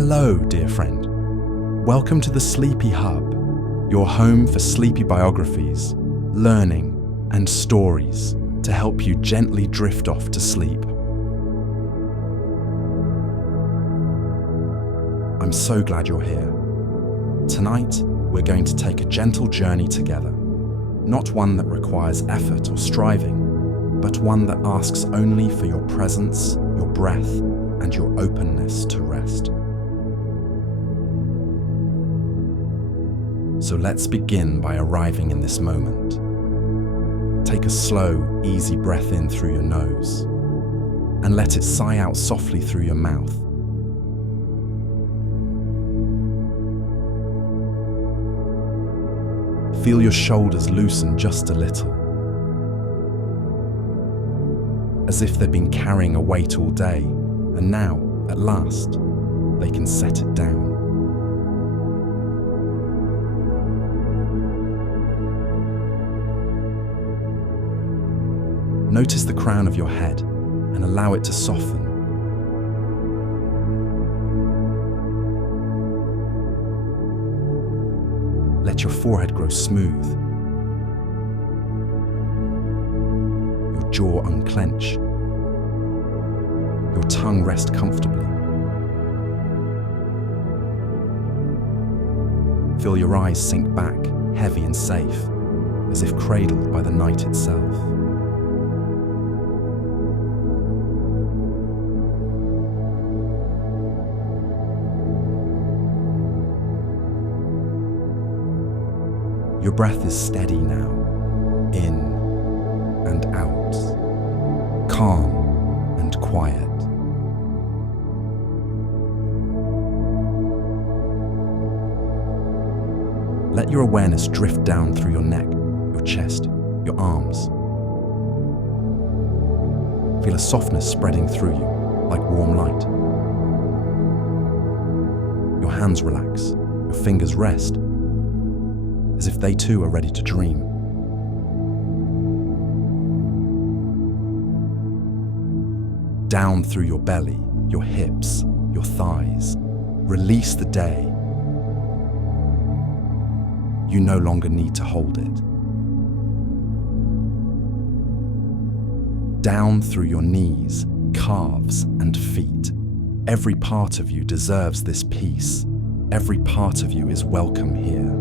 Hello, dear friend. Welcome to the Sleepy Hub, your home for sleepy biographies, learning, and stories to help you gently drift off to sleep. I'm so glad you're here. Tonight, we're going to take a gentle journey together, not one that requires effort or striving, but one that asks only for your presence, your breath, and your openness to rest. So let's begin by arriving in this moment. Take a slow, easy breath in through your nose, and let it sigh out softly through your mouth. Feel your shoulders loosen just a little, as if they've been carrying a weight all day, and now, at last, they can set it down. Notice the crown of your head and allow it to soften. Let your forehead grow smooth, your jaw unclench, your tongue rest comfortably. Feel your eyes sink back, heavy and safe, as if cradled by the night itself. Your breath is steady now, in and out, calm and quiet. Let your awareness drift down through your neck, your chest, your arms. Feel a softness spreading through you, like warm light. Your hands relax, your fingers rest, as if they too are ready to dream. Down through your belly, your hips, your thighs. Release the day. You no longer need to hold it. Down through your knees, calves, and feet. Every part of you deserves this peace. Every part of you is welcome here.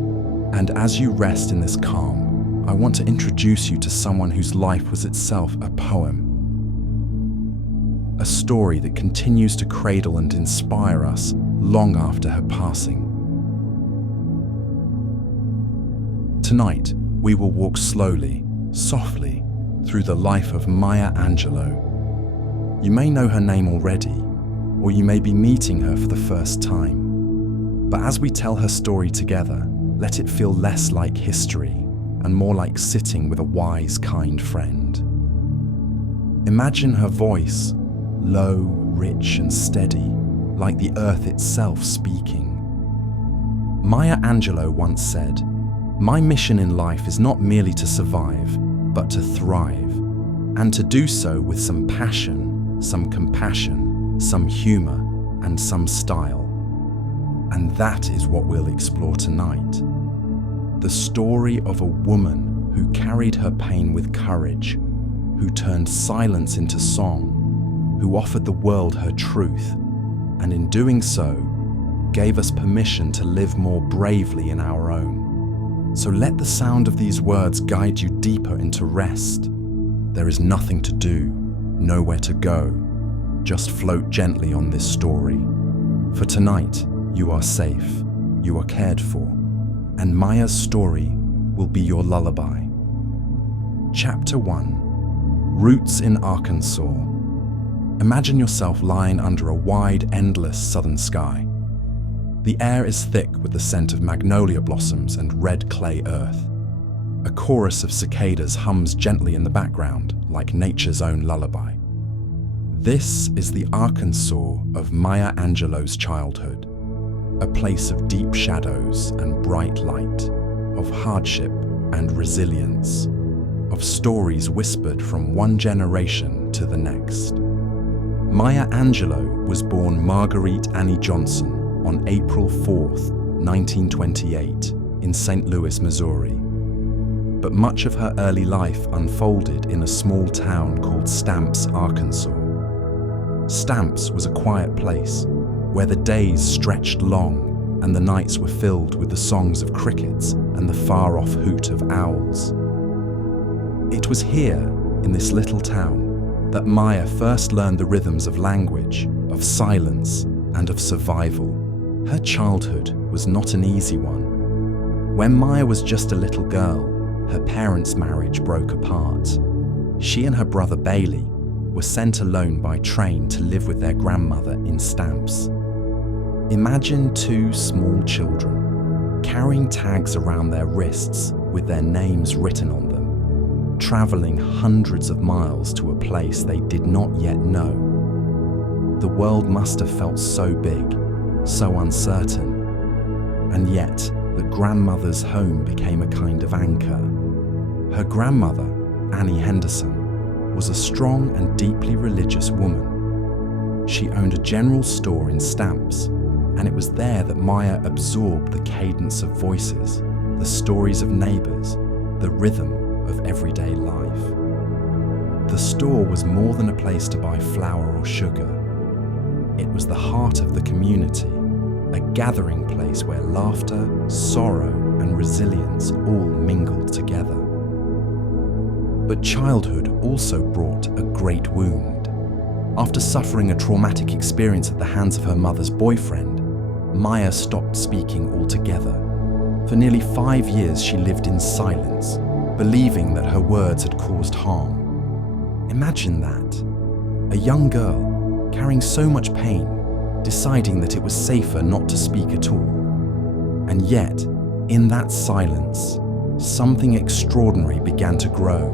And as you rest in this calm, I want to introduce you to someone whose life was itself a poem. A story that continues to cradle and inspire us long after her passing. Tonight, we will walk slowly, softly, through the life of Maya Angelou. You may know her name already, or you may be meeting her for the first time. But as we tell her story together, let it feel less like history and more like sitting with a wise, kind friend. Imagine her voice, low, rich, and steady, like the earth itself speaking. Maya Angelou once said, "My mission in life is not merely to survive, but to thrive, and to do so with some passion, some compassion, some humor, and some style." And that is what we'll explore tonight. The story of a woman who carried her pain with courage, who turned silence into song, who offered the world her truth, and in doing so, gave us permission to live more bravely in our own. So let the sound of these words guide you deeper into rest. There is nothing to do, nowhere to go. Just float gently on this story. For tonight, you are safe, you are cared for, and Maya's story will be your lullaby. Chapter 1. Roots in Arkansas. Imagine yourself lying under a wide, endless southern sky. The air is thick with the scent of magnolia blossoms and red clay earth. A chorus of cicadas hums gently in the background, like nature's own lullaby. This is the Arkansas of Maya Angelou's childhood. A place of deep shadows and bright light, of hardship and resilience, of stories whispered from one generation to the next. Maya Angelou was born Marguerite Annie Johnson on April 4th, 1928, in St. Louis, Missouri. But much of her early life unfolded in a small town called Stamps, Arkansas. Stamps was a quiet place where the days stretched long and the nights were filled with the songs of crickets and the far-off hoot of owls. It was here, in this little town, that Maya first learned the rhythms of language, of silence, and of survival. Her childhood was not an easy one. When Maya was just a little girl, her parents' marriage broke apart. She and her brother Bailey were sent alone by train to live with their grandmother in Stamps. Imagine two small children carrying tags around their wrists with their names written on them, traveling hundreds of miles to a place they did not yet know. The world must have felt so big, so uncertain, and yet the grandmother's home became a kind of anchor. Her grandmother, Annie Henderson, was a strong and deeply religious woman. She owned a general store in Stamps, and it was there that Maya absorbed the cadence of voices, the stories of neighbors, the rhythm of everyday life. The store was more than a place to buy flour or sugar. It was the heart of the community, a gathering place where laughter, sorrow, and resilience all mingled together. But childhood also brought a great wound. After suffering a traumatic experience at the hands of her mother's boyfriend, Maya stopped speaking altogether. For nearly 5 years, she lived in silence, believing that her words had caused harm. Imagine that. A young girl, carrying so much pain, deciding that it was safer not to speak at all. And yet, in that silence, something extraordinary began to grow.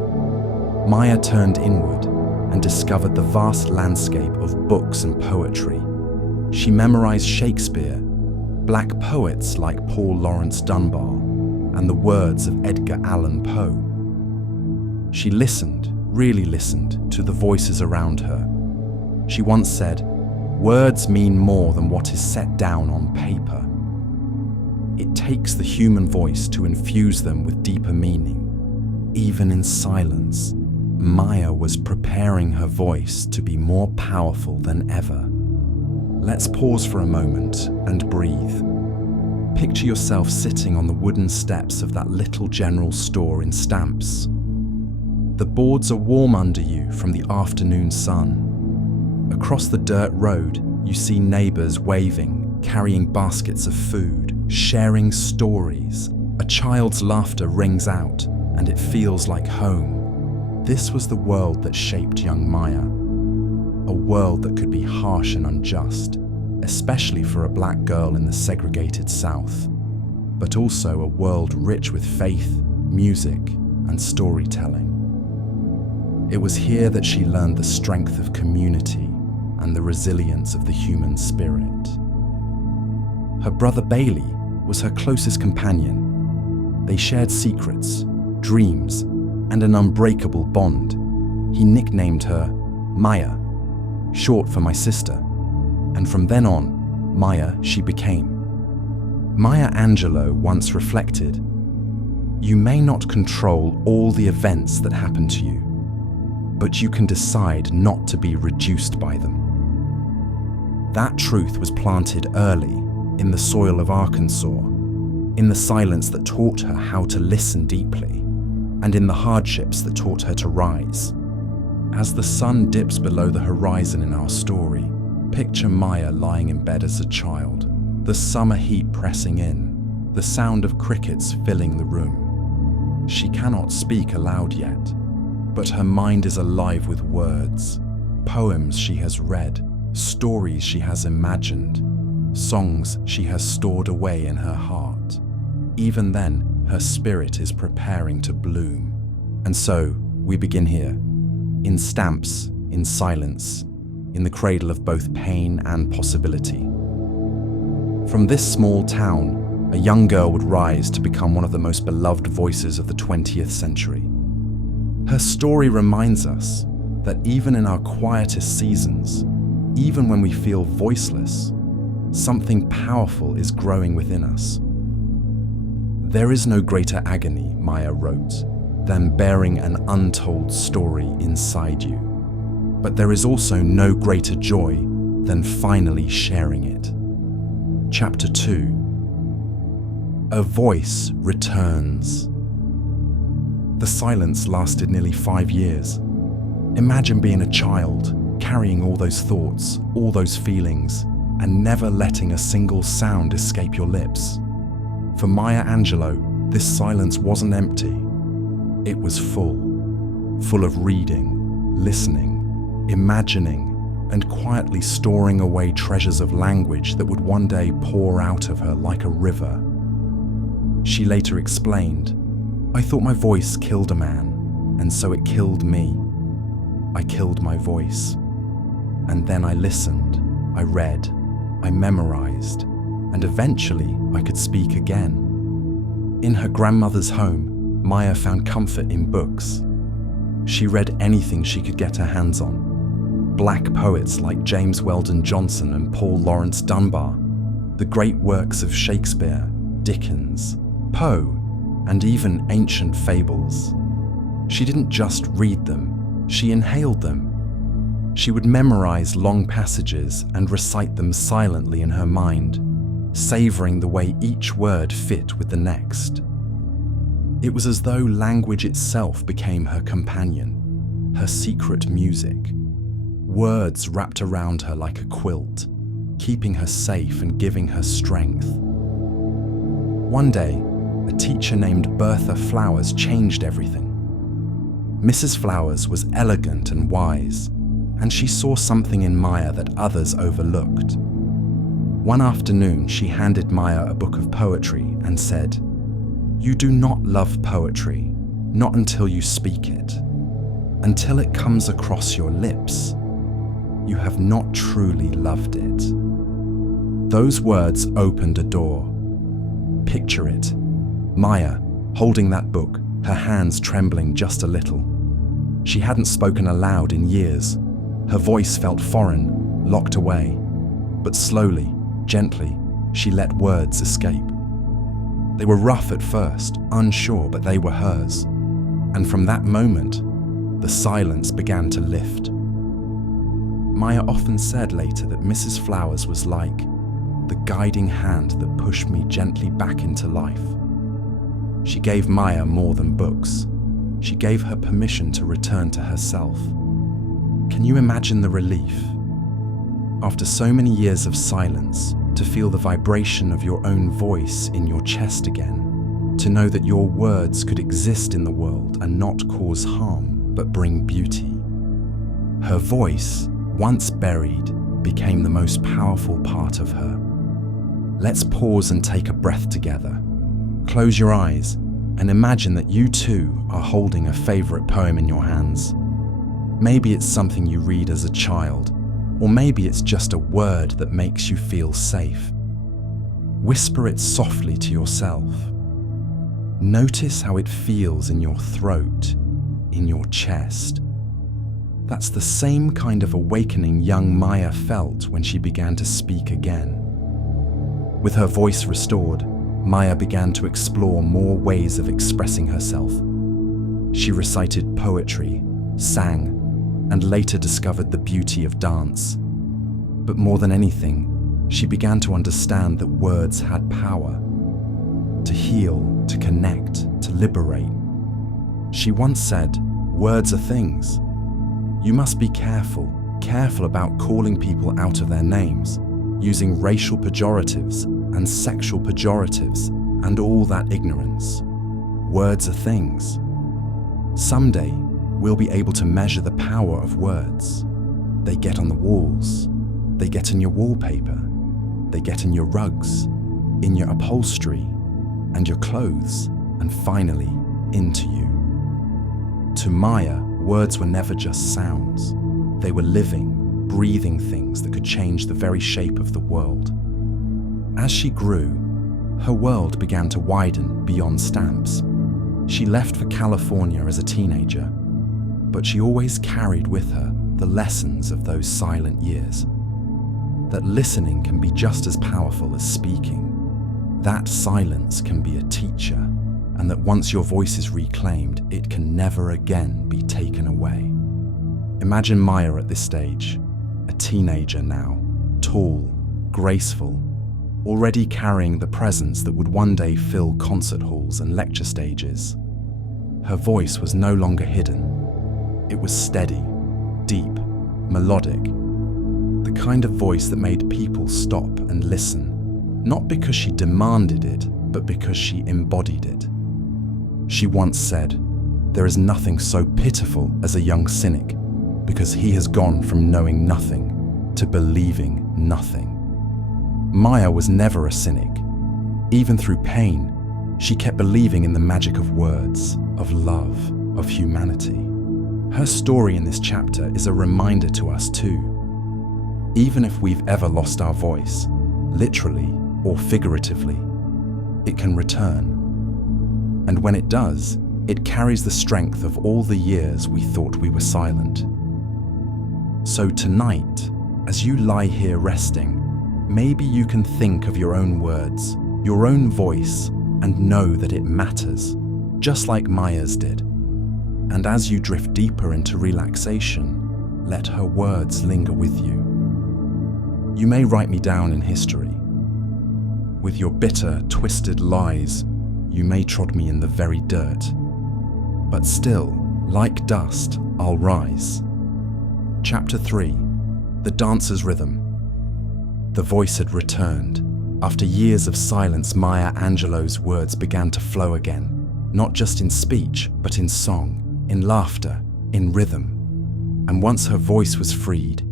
Maya turned inward and discovered the vast landscape of books and poetry. She memorized Shakespeare, Black poets like Paul Laurence Dunbar, and the words of Edgar Allan Poe. She listened, really listened, to the voices around her. She once said, "Words mean more than what is set down on paper." It takes the human voice to infuse them with deeper meaning. Even in silence, Maya was preparing her voice to be more powerful than ever. Let's pause for a moment and breathe. Picture yourself sitting on the wooden steps of that little general store in Stamps. The boards are warm under you from the afternoon sun. Across the dirt road, you see neighbors waving, carrying baskets of food, sharing stories. A child's laughter rings out, and it feels like home. This was the world that shaped young Maya. A world that could be harsh and unjust, especially for a black girl in the segregated South, but also a world rich with faith, music, and storytelling. It was here that she learned the strength of community and the resilience of the human spirit. Her brother Bailey was her closest companion. They shared secrets, dreams, and an unbreakable bond. He nicknamed her Maya, short for my sister, and from then on, Maya she became. Maya Angelou once reflected, "You may not control all the events that happen to you, but you can decide not to be reduced by them." That truth was planted early in the soil of Arkansas, in the silence that taught her how to listen deeply, and in the hardships that taught her to rise. As the sun dips below the horizon in our story, picture Maya lying in bed as a child, the summer heat pressing in, the sound of crickets filling the room. She cannot speak aloud yet, but her mind is alive with words, poems she has read, stories she has imagined, songs she has stored away in her heart. Even then, her spirit is preparing to bloom. And so, we begin here, in Stamps, in silence, in the cradle of both pain and possibility. From this small town, a young girl would rise to become one of the most beloved voices of the 20th century. Her story reminds us that even in our quietest seasons, even when we feel voiceless, something powerful is growing within us. There is no greater agony, Maya wrote, than bearing an untold story inside you. But there is also no greater joy than finally sharing it. Chapter 2. A voice returns. The silence lasted nearly 5 years. Imagine being a child, carrying all those thoughts, all those feelings, and never letting a single sound escape your lips. For Maya Angelou, this silence wasn't empty. It was full of reading, listening, imagining, and quietly storing away treasures of language that would one day pour out of her like a river. She later explained, "I thought my voice killed a man, and so it killed me. I killed my voice. And then I listened, I read, I memorized, and eventually I could speak again." In her grandmother's home, Maya found comfort in books. She read anything she could get her hands on. Black poets like James Weldon Johnson and Paul Laurence Dunbar, the great works of Shakespeare, Dickens, Poe, and even ancient fables. She didn't just read them, she inhaled them. She would memorize long passages and recite them silently in her mind, savoring the way each word fit with the next. It was as though language itself became her companion, her secret music. Words wrapped around her like a quilt, keeping her safe and giving her strength. One day, a teacher named Bertha Flowers changed everything. Mrs. Flowers was elegant and wise, and she saw something in Maya that others overlooked. One afternoon, she handed Maya a book of poetry and said, "You do not love poetry, not until you speak it. Until it comes across your lips, you have not truly loved it." Those words opened a door. Picture it, Maya holding that book, her hands trembling just a little. She hadn't spoken aloud in years. Her voice felt foreign, locked away. But slowly, gently, she let words escape. They were rough at first, unsure, but they were hers. And from that moment, the silence began to lift. Maya often said later that Mrs. Flowers was like the guiding hand that pushed me gently back into life. She gave Maya more than books. She gave her permission to return to herself. Can you imagine the relief? After so many years of silence, to feel the vibration of your own voice in your chest again, to know that your words could exist in the world and not cause harm, but bring beauty. Her voice, once buried, became the most powerful part of her. Let's pause and take a breath together. Close your eyes and imagine that you too are holding a favorite poem in your hands. Maybe it's something you read as a child, or maybe it's just a word that makes you feel safe. Whisper it softly to yourself. Notice how it feels in your throat, in your chest. That's the same kind of awakening young Maya felt when she began to speak again. With her voice restored, Maya began to explore more ways of expressing herself. She recited poetry, sang, and later discovered the beauty of dance. But more than anything, she began to understand that words had power. To heal, to connect, to liberate. She once said, "Words are things. You must be careful about calling people out of their names, using racial pejoratives and sexual pejoratives and all that ignorance. Words are things. Someday, we'll be able to measure the power of words. They get on the walls, they get in your wallpaper, they get in your rugs, in your upholstery, and your clothes, and finally, into you." To Maya, words were never just sounds. They were living, breathing things that could change the very shape of the world. As she grew, her world began to widen beyond stamps. She left for California as a teenager, but she always carried with her the lessons of those silent years. that listening can be just as powerful as speaking, that silence can be a teacher, and that once your voice is reclaimed, it can never again be taken away. Imagine Maya at this stage, a teenager now, tall, graceful, already carrying the presence that would one day fill concert halls and lecture stages. Her voice was no longer hidden. It was steady, deep, melodic, the kind of voice that made people stop and listen, not because she demanded it, but because she embodied it. She once said, "There is nothing so pitiful as a young cynic, because he has gone from knowing nothing to believing nothing." Maya was never a cynic. Even through pain, she kept believing in the magic of words, of love, of humanity. Her story in this chapter is a reminder to us too. Even if we've ever lost our voice, literally or figuratively, it can return. And when it does, it carries the strength of all the years we thought we were silent. So tonight, as you lie here resting, maybe you can think of your own words, your own voice, and know that it matters, just like Maya's did. And as you drift deeper into relaxation, let her words linger with you. You may write me down in history. With your bitter, twisted lies, you may trod me in the very dirt. But still, like dust, I'll rise. Chapter 3. The Dancer's Rhythm. The voice had returned. After years of silence, Maya Angelou's words began to flow again, not just in speech, but in song, in laughter, in rhythm. And once her voice was freed,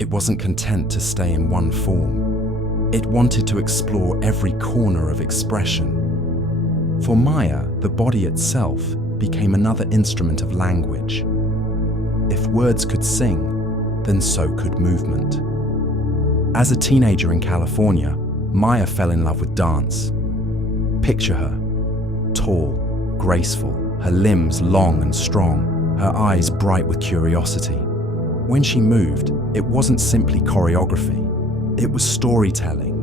it wasn't content to stay in one form. It wanted to explore every corner of expression. For Maya, the body itself became another instrument of language. If words could sing, then so could movement. As a teenager in California, Maya fell in love with dance. Picture her, tall, graceful, her limbs long and strong, her eyes bright with curiosity. When she moved, it wasn't simply choreography, it was storytelling.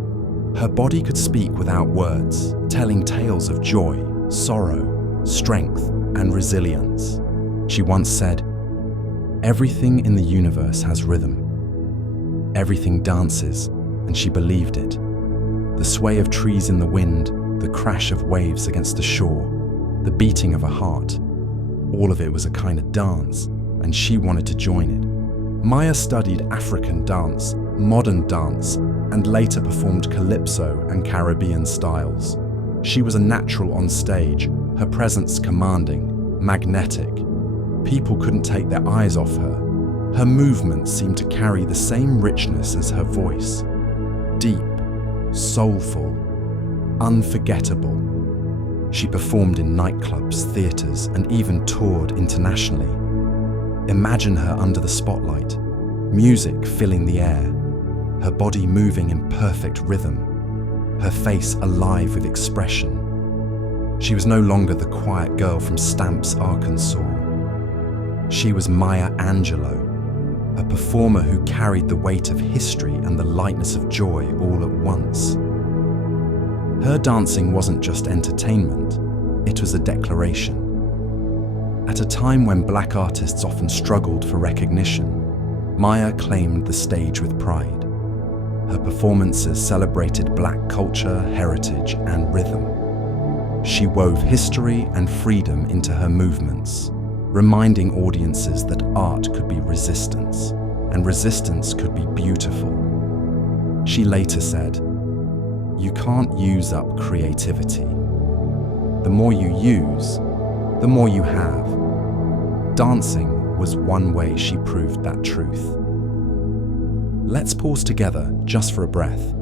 Her body could speak without words, telling tales of joy, sorrow, strength, and resilience. She once said, "Everything in the universe has rhythm. Everything dances," and she believed it. The sway of trees in the wind, the crash of waves against the shore, the beating of a heart, all of it was a kind of dance, and she wanted to join it. Maya studied African dance, modern dance, and later performed calypso and Caribbean styles. She was a natural on stage, her presence commanding, magnetic. People couldn't take their eyes off her. Her movements seemed to carry the same richness as her voice. Deep, soulful, unforgettable. She performed in nightclubs, theatres, and even toured internationally. Imagine her under the spotlight, music filling the air, her body moving in perfect rhythm, her face alive with expression. She was no longer the quiet girl from Stamps, Arkansas. She was Maya Angelou, a performer who carried the weight of history and the lightness of joy all at once. Her dancing wasn't just entertainment, it was a declaration. At a time when black artists often struggled for recognition, Maya claimed the stage with pride. Her performances celebrated black culture, heritage, and rhythm. She wove history and freedom into her movements, reminding audiences that art could be resistance, and resistance could be beautiful. She later said, "You can't use up creativity. The more you use, the more you have." Dancing was one way she proved that truth. Let's pause together just for a breath.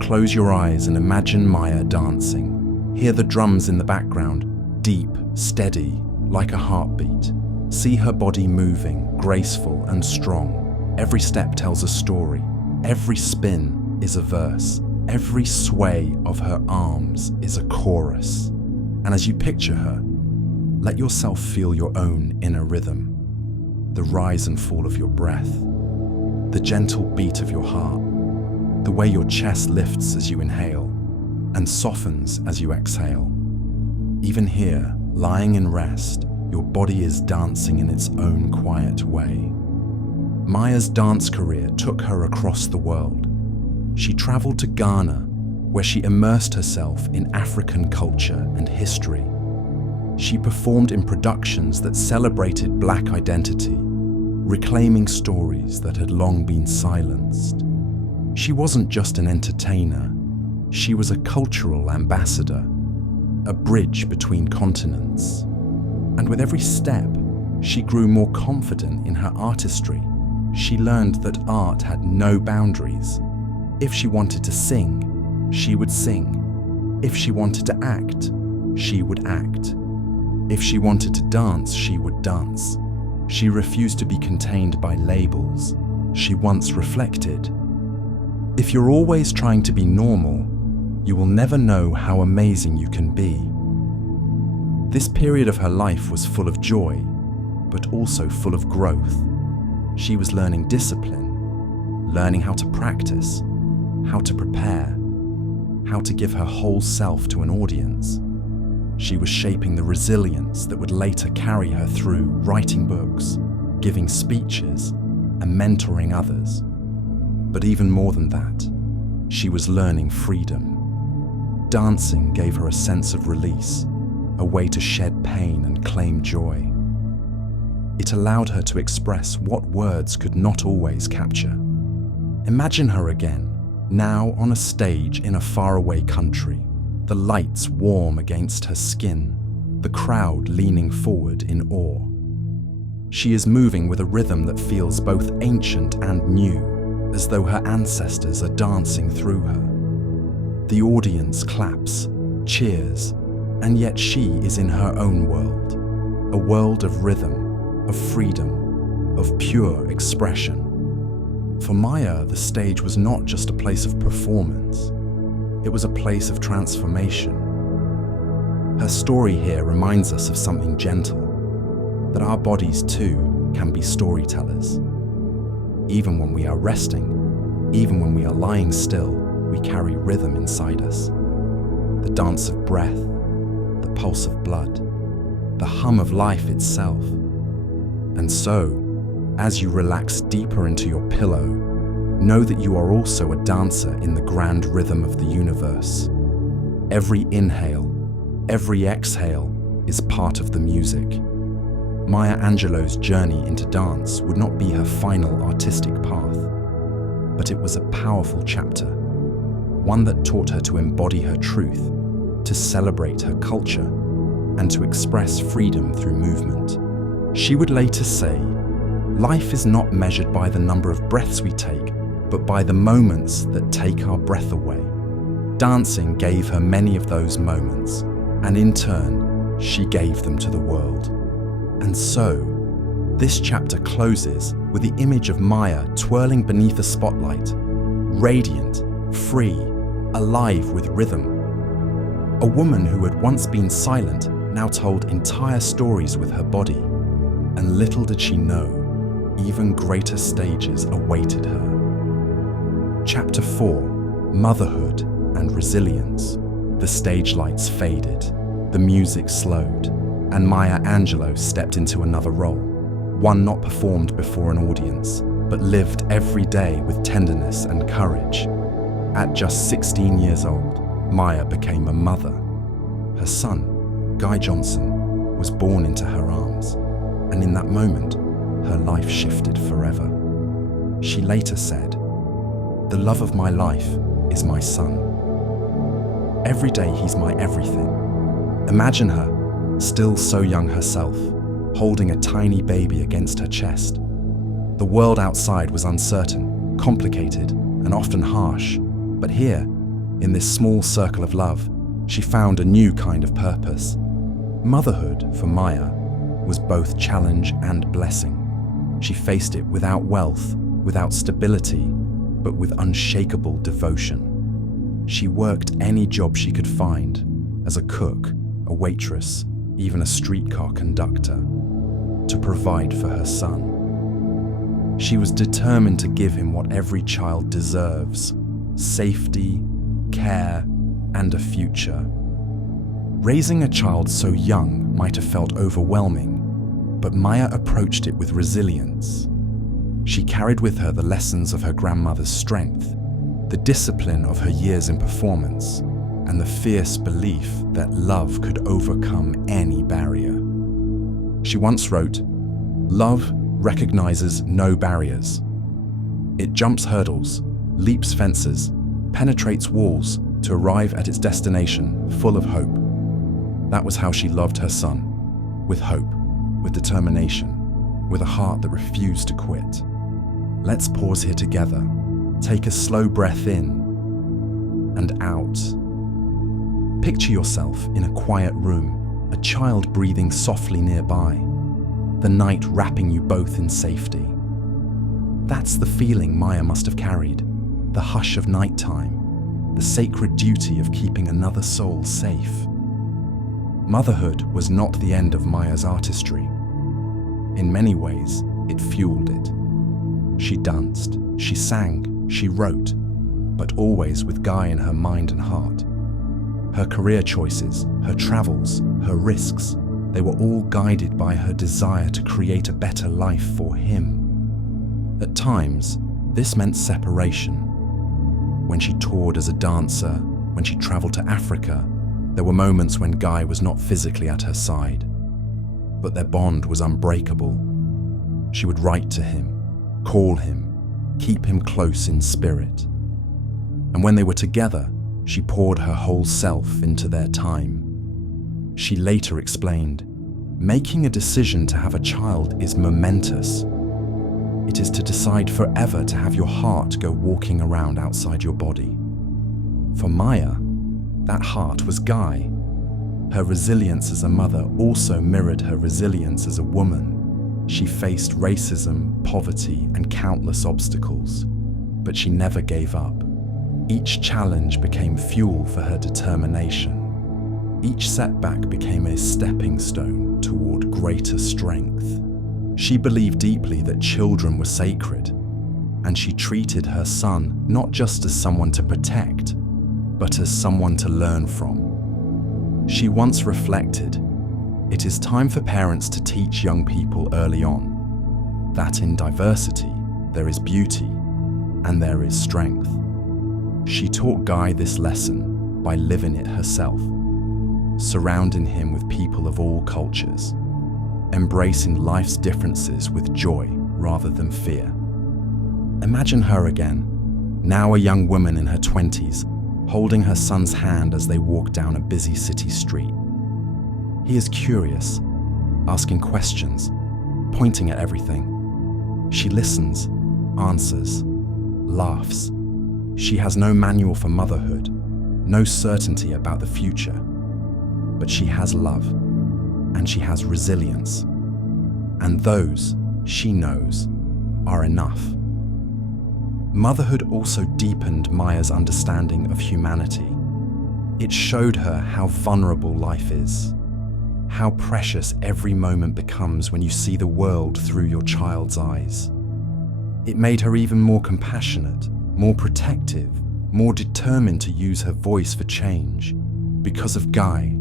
Close your eyes and imagine Maya dancing. Hear the drums in the background, deep, steady, like a heartbeat. See her body moving, graceful and strong. Every step tells a story. Every spin is a verse. Every sway of her arms is a chorus. And as you picture her, let yourself feel your own inner rhythm. The rise and fall of your breath. The gentle beat of your heart. the way your chest lifts as you inhale and softens as you exhale. Even here, lying in rest, your body is dancing in its own quiet way. Maya's dance career took her across the world. She traveled to Ghana, where she immersed herself in African culture and history. She performed in productions that celebrated Black identity, reclaiming stories that had long been silenced. She wasn't just an entertainer, she was a cultural ambassador, a bridge between continents. And with every step, she grew more confident in her artistry. She learned that art had no boundaries. If she wanted to sing, she would sing. If she wanted to act, she would act. If she wanted to dance, she would dance. She refused to be contained by labels. She once reflected, "If you're always trying to be normal, you will never know how amazing you can be." This period of her life was full of joy, but also full of growth. She was learning discipline, learning how to practice, how to prepare, how to give her whole self to an audience. She was shaping the resilience that would later carry her through writing books, giving speeches, and mentoring others. But even more than that, she was learning freedom. Dancing gave her a sense of release, a way to shed pain and claim joy. It allowed her to express what words could not always capture. Imagine her again, now on a stage in a faraway country, the lights warm against her skin, the crowd leaning forward in awe. She is moving with a rhythm that feels both ancient and new, as though her ancestors are dancing through her. The audience claps, cheers, and yet she is in her own world, a world of rhythm, of freedom, of pure expression. For Maya, the stage was not just a place of performance, it was a place of transformation. Her story here reminds us of something gentle, that our bodies too can be storytellers. Even when we are resting, even when we are lying still, we carry rhythm inside us. The dance of breath, the pulse of blood, the hum of life itself. And so, as you relax deeper into your pillow, know that you are also a dancer in the grand rhythm of the universe. Every inhale, every exhale is part of the music. Maya Angelou's journey into dance would not be her final artistic path, but it was a powerful chapter, one that taught her to embody her truth, to celebrate her culture, and to express freedom through movement. She would later say, "Life is not measured by the number of breaths we take, but by the moments that take our breath away." Dancing gave her many of those moments, and in turn, she gave them to the world. And so, this chapter closes with the image of Maya twirling beneath a spotlight, radiant, free, alive with rhythm. A woman who had once been silent now told entire stories with her body, and little did she know, even greater stages awaited her. Chapter 4, Motherhood and Resilience. The stage lights faded, the music slowed, and Maya Angelou stepped into another role, one not performed before an audience, but lived every day with tenderness and courage. At just 16 years old, Maya became a mother. Her son, Guy Johnson, was born into her arms, and in that moment, her life shifted forever. She later said, "The love of my life is my son. Every day he's my everything." Imagine her, still so young herself, holding a tiny baby against her chest. The world outside was uncertain, complicated, and often harsh, but here, in this small circle of love, she found a new kind of purpose. Motherhood, for Maya, was both challenge and blessing. She faced it without wealth, without stability, but with unshakable devotion. She worked any job she could find, as a cook, a waitress, even a streetcar conductor, to provide for her son. She was determined to give him what every child deserves, safety, care, and a future. Raising a child so young might have felt overwhelming, but Maya approached it with resilience. She carried with her the lessons of her grandmother's strength, the discipline of her years in performance, and the fierce belief that love could overcome any barrier. She once wrote, "Love recognizes no barriers. It jumps hurdles, leaps fences, penetrates walls to arrive at its destination full of hope." That was how she loved her son, with hope, with determination, with a heart that refused to quit. Let's pause here together. Take a slow breath in and out. Picture yourself in a quiet room, a child breathing softly nearby, the night wrapping you both in safety. That's the feeling Maya must have carried, the hush of nighttime, the sacred duty of keeping another soul safe. Motherhood was not the end of Maya's artistry. In many ways, it fueled it. She danced, she sang, she wrote, but always with Guy in her mind and heart. Her career choices, her travels, her risks, they were all guided by her desire to create a better life for him. At times, this meant separation. When she toured as a dancer, when she traveled to Africa, there were moments when Guy was not physically at her side. But their bond was unbreakable. She would write to him, call him, keep him close in spirit. And when they were together, she poured her whole self into their time. She later explained, "Making a decision to have a child is momentous. It is to decide forever to have your heart go walking around outside your body." For Maya, that heart was Guy. Her resilience as a mother also mirrored her resilience as a woman. She faced racism, poverty, and countless obstacles, but she never gave up. Each challenge became fuel for her determination. Each setback became a stepping stone toward greater strength. She believed deeply that children were sacred, and she treated her son not just as someone to protect, but as someone to learn from. She once reflected, "It is time for parents to teach young people early on that in diversity there is beauty and there is strength." She taught Guy this lesson by living it herself, surrounding him with people of all cultures, embracing life's differences with joy rather than fear. Imagine her again, now a young woman in her 20s, holding her son's hand as they walk down a busy city street. He is curious, asking questions, pointing at everything. She listens, answers, laughs. She has no manual for motherhood, no certainty about the future, but she has love, and she has resilience, and those, she knows, are enough. Motherhood also deepened Maya's understanding of humanity. It showed her how vulnerable life is, how precious every moment becomes when you see the world through your child's eyes. It made her even more compassionate, more protective, more determined to use her voice for change. Because of Guy,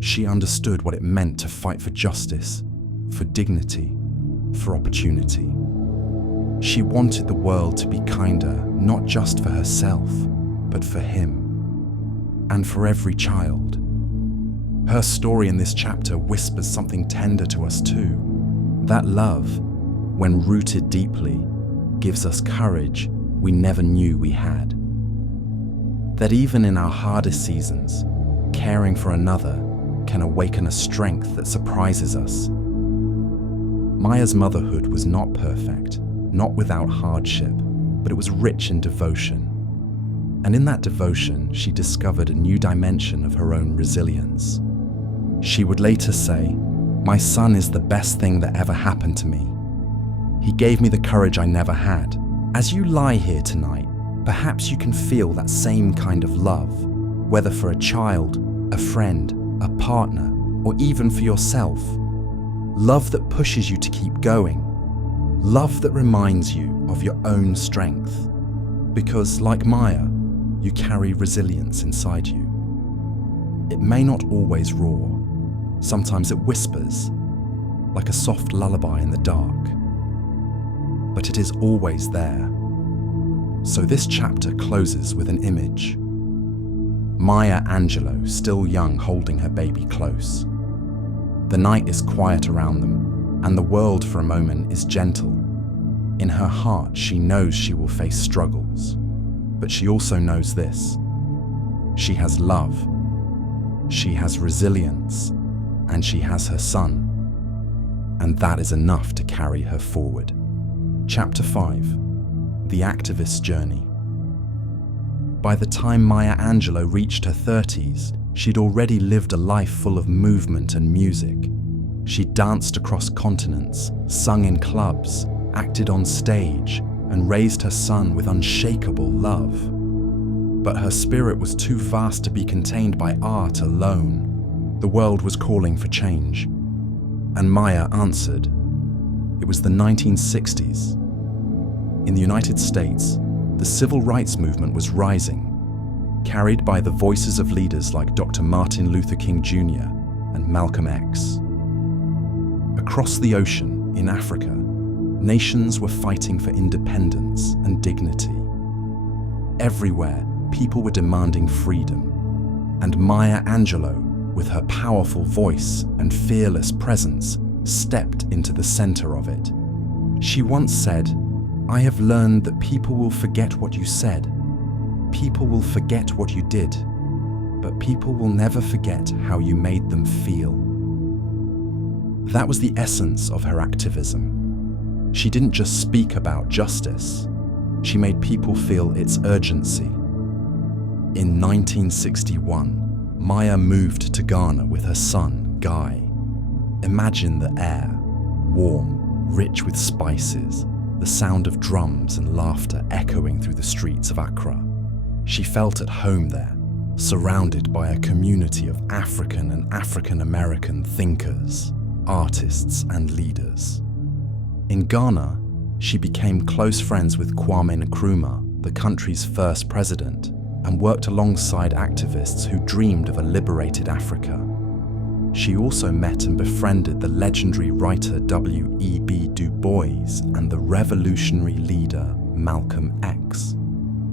she understood what it meant to fight for justice, for dignity, for opportunity. She wanted the world to be kinder, not just for herself, but for him, and for every child. Her story in this chapter whispers something tender to us too. That love, when rooted deeply, gives us courage we never knew we had. That even in our hardest seasons, caring for another can awaken a strength that surprises us. Maya's motherhood was not perfect, not without hardship, but it was rich in devotion. And in that devotion, she discovered a new dimension of her own resilience. She would later say, "My son is the best thing that ever happened to me. He gave me the courage I never had." As you lie here tonight, perhaps you can feel that same kind of love, whether for a child, a friend, a partner, or even for yourself. Love that pushes you to keep going. Love that reminds you of your own strength. Because, like Maya, you carry resilience inside you. It may not always roar. Sometimes it whispers, like a soft lullaby in the dark. But it is always there. So this chapter closes with an image. Maya Angelou, still young, holding her baby close. The night is quiet around them, and the world for a moment is gentle. In her heart, she knows she will face struggles, but she also knows this. She has love, she has resilience, and she has her son. And that is enough to carry her forward. Chapter 5. The Activist's Journey. By the time Maya Angelou reached her 30s, she'd already lived a life full of movement and music. She danced across continents, sung in clubs, acted on stage, and raised her son with unshakable love. But her spirit was too vast to be contained by art alone. The world was calling for change. And Maya answered. It was the 1960s. In the United States, the civil rights movement was rising, carried by the voices of leaders like Dr. Martin Luther King Jr. and Malcolm X. Across the ocean, in Africa, nations were fighting for independence and dignity. Everywhere, people were demanding freedom, and Maya Angelou, with her powerful voice and fearless presence, stepped into the center of it. She once said, "I have learned that people will forget what you said. People will forget what you did, but people will never forget how you made them feel." That was the essence of her activism. She didn't just speak about justice, she made people feel its urgency. In 1961, Maya moved to Ghana with her son, Guy. Imagine the air, warm, rich with spices, the sound of drums and laughter echoing through the streets of Accra. She felt at home there, surrounded by a community of African and African American thinkers, artists and leaders. In Ghana, she became close friends with Kwame Nkrumah, the country's first president, and worked alongside activists who dreamed of a liberated Africa. She also met and befriended the legendary writer W.E.B. Du Bois and the revolutionary leader Malcolm X.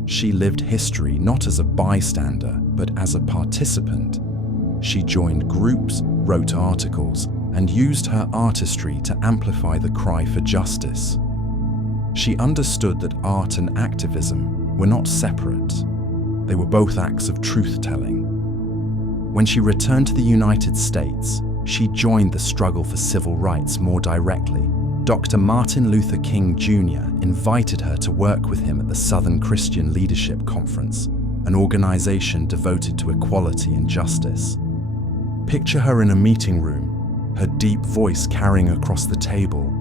She lived history not as a bystander, but as a participant. She joined groups, wrote articles, and used her artistry to amplify the cry for justice. She understood that art and activism were not separate. They were both acts of truth-telling. When she returned to the United States, she joined the struggle for civil rights more directly. Dr. Martin Luther King Jr. invited her to work with him at the Southern Christian Leadership Conference, an organization devoted to equality and justice. Picture her in a meeting room, her deep voice carrying across the table,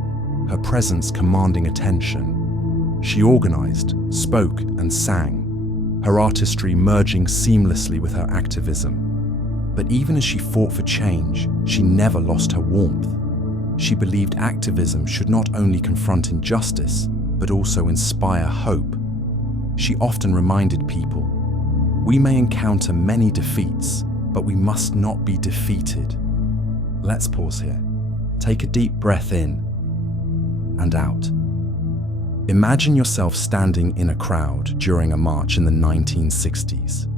her presence commanding attention. She organized, spoke, and sang, her artistry merging seamlessly with her activism. But even as she fought for change, she never lost her warmth. She believed activism should not only confront injustice, but also inspire hope. She often reminded people, "We may encounter many defeats, but we must not be defeated." Let's pause here. Take a deep breath in and out. Imagine yourself standing in a crowd during a march in the 1960s.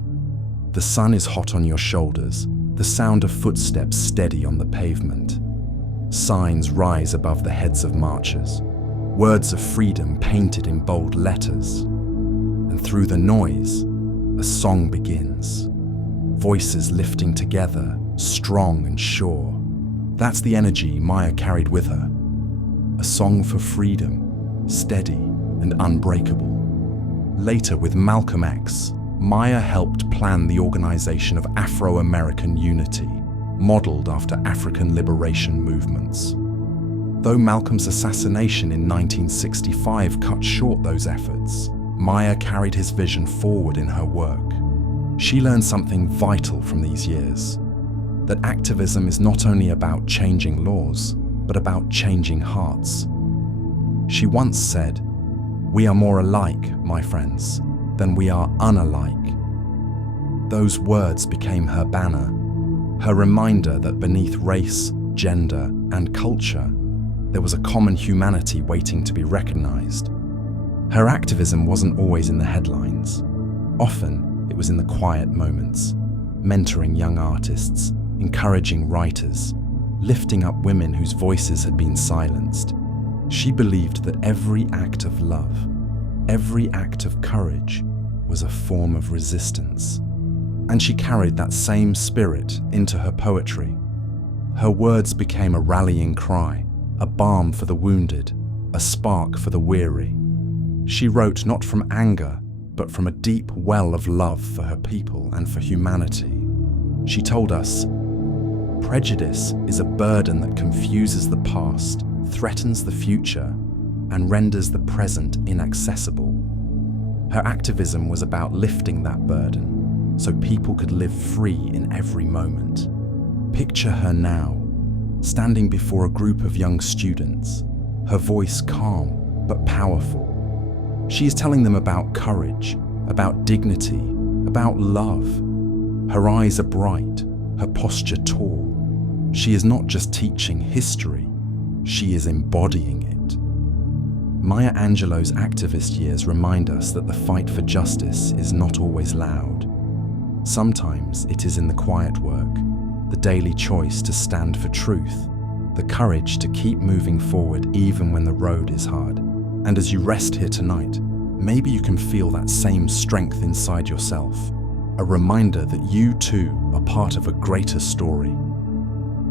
The sun is hot on your shoulders, the sound of footsteps steady on the pavement. Signs rise above the heads of marchers, words of freedom painted in bold letters. And through the noise, a song begins. Voices lifting together, strong and sure. That's the energy Maya carried with her. A song for freedom, steady and unbreakable. Later, with Malcolm X, Maya helped plan the organization of Afro-American unity, modeled after African liberation movements. Though Malcolm's assassination in 1965 cut short those efforts, Maya carried his vision forward in her work. She learned something vital from these years, that activism is not only about changing laws, but about changing hearts. She once said, "We are more alike, my friends, than we are unalike." Those words became her banner, her reminder that beneath race, gender, and culture, there was a common humanity waiting to be recognized. Her activism wasn't always in the headlines. Often, it was in the quiet moments, mentoring young artists, encouraging writers, lifting up women whose voices had been silenced. She believed that every act of love, every act of courage, was a form of resistance. And she carried that same spirit into her poetry. Her words became a rallying cry, a balm for the wounded, a spark for the weary. She wrote not from anger, but from a deep well of love for her people and for humanity. She told us, "Prejudice is a burden that confuses the past, threatens the future, and renders the present inaccessible." Her activism was about lifting that burden, so people could live free in every moment. Picture her now, standing before a group of young students, her voice calm but powerful. She is telling them about courage, about dignity, about love. Her eyes are bright, her posture tall. She is not just teaching history, she is embodying it. Maya Angelou's activist years remind us that the fight for justice is not always loud. Sometimes it is in the quiet work, the daily choice to stand for truth, the courage to keep moving forward even when the road is hard. And as you rest here tonight, maybe you can feel that same strength inside yourself, a reminder that you too are part of a greater story,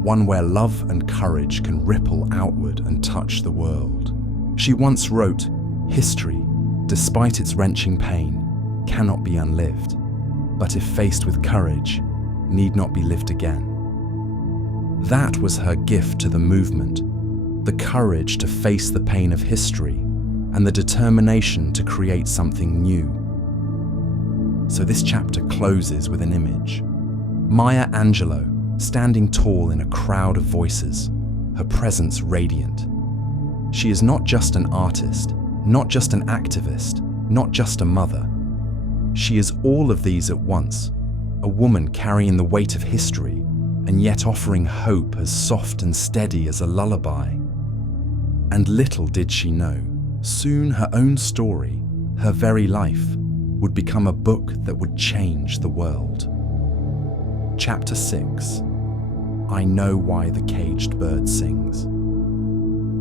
one where love and courage can ripple outward and touch the world. She once wrote, "History, despite its wrenching pain, cannot be unlived, but if faced with courage, need not be lived again." That was her gift to the movement, the courage to face the pain of history and the determination to create something new. So this chapter closes with an image. Maya Angelou, standing tall in a crowd of voices, her presence radiant. She is not just an artist, not just an activist, not just a mother. She is all of these at once, a woman carrying the weight of history and yet offering hope as soft and steady as a lullaby. And little did she know, soon her own story, her very life, would become a book that would change the world. Chapter 6. I Know Why the Caged Bird Sings.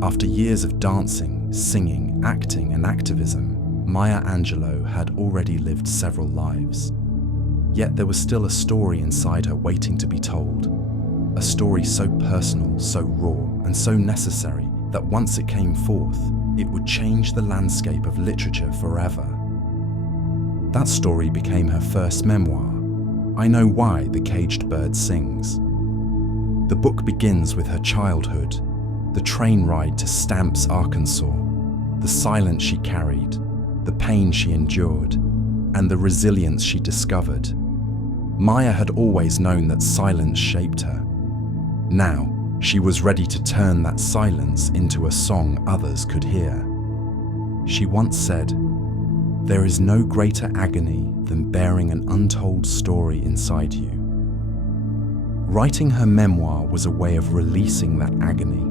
After years of dancing, singing, acting and activism, Maya Angelou had already lived several lives. Yet there was still a story inside her waiting to be told. A story so personal, so raw, and so necessary that once it came forth, it would change the landscape of literature forever. That story became her first memoir, I Know Why the Caged Bird Sings. The book begins with her childhood, the train ride to Stamps, Arkansas, the silence she carried, the pain she endured, and the resilience she discovered. Maya had always known that silence shaped her. Now, she was ready to turn that silence into a song others could hear. She once said, "There is no greater agony than bearing an untold story inside you." Writing her memoir was a way of releasing that agony,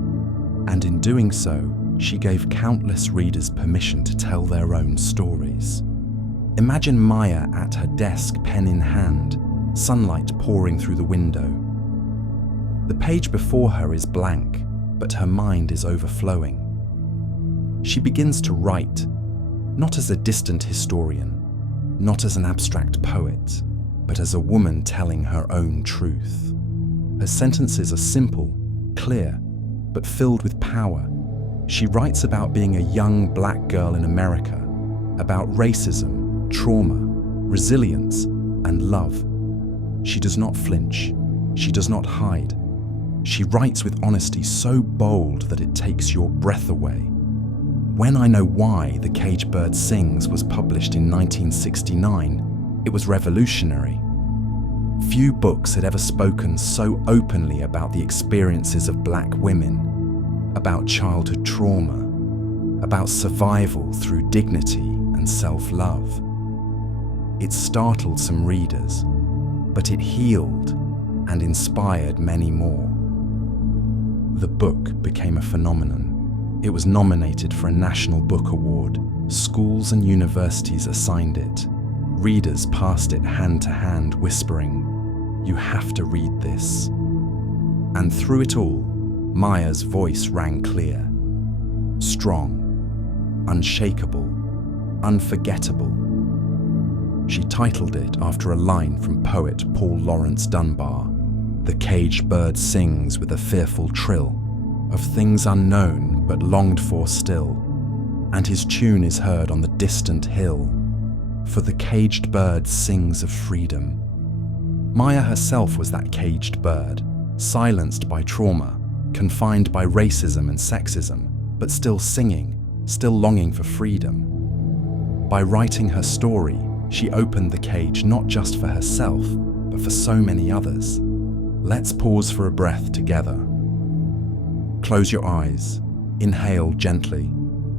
and in doing so, she gave countless readers permission to tell their own stories. Imagine Maya at her desk, pen in hand, sunlight pouring through the window. The page before her is blank, but her mind is overflowing. She begins to write, not as a distant historian, not as an abstract poet, but as a woman telling her own truth. Her sentences are simple, clear, but filled with power. She writes about being a young black girl in America, about racism, trauma, resilience, and love. She does not flinch. She does not hide. She writes with honesty so bold that it takes your breath away. When I Know Why the Caged Bird Sings was published in 1969, it was revolutionary. Few books had ever spoken so openly about the experiences of black women, about childhood trauma, about survival through dignity and self-love. It startled some readers, but it healed and inspired many more. The book became a phenomenon. It was nominated for a National Book Award. Schools and universities assigned it. Readers passed it hand to hand, whispering, "You have to read this." And through it all, Maya's voice rang clear, strong, unshakable, unforgettable. She titled it after a line from poet Paul Laurence Dunbar. The caged bird sings with a fearful trill of things unknown but longed for still, and his tune is heard on the distant hill, for the caged bird sings of freedom. Maya herself was that caged bird, silenced by trauma, confined by racism and sexism, but still singing, still longing for freedom. By writing her story, she opened the cage not just for herself, but for so many others. Let's pause for a breath together. Close your eyes, inhale gently,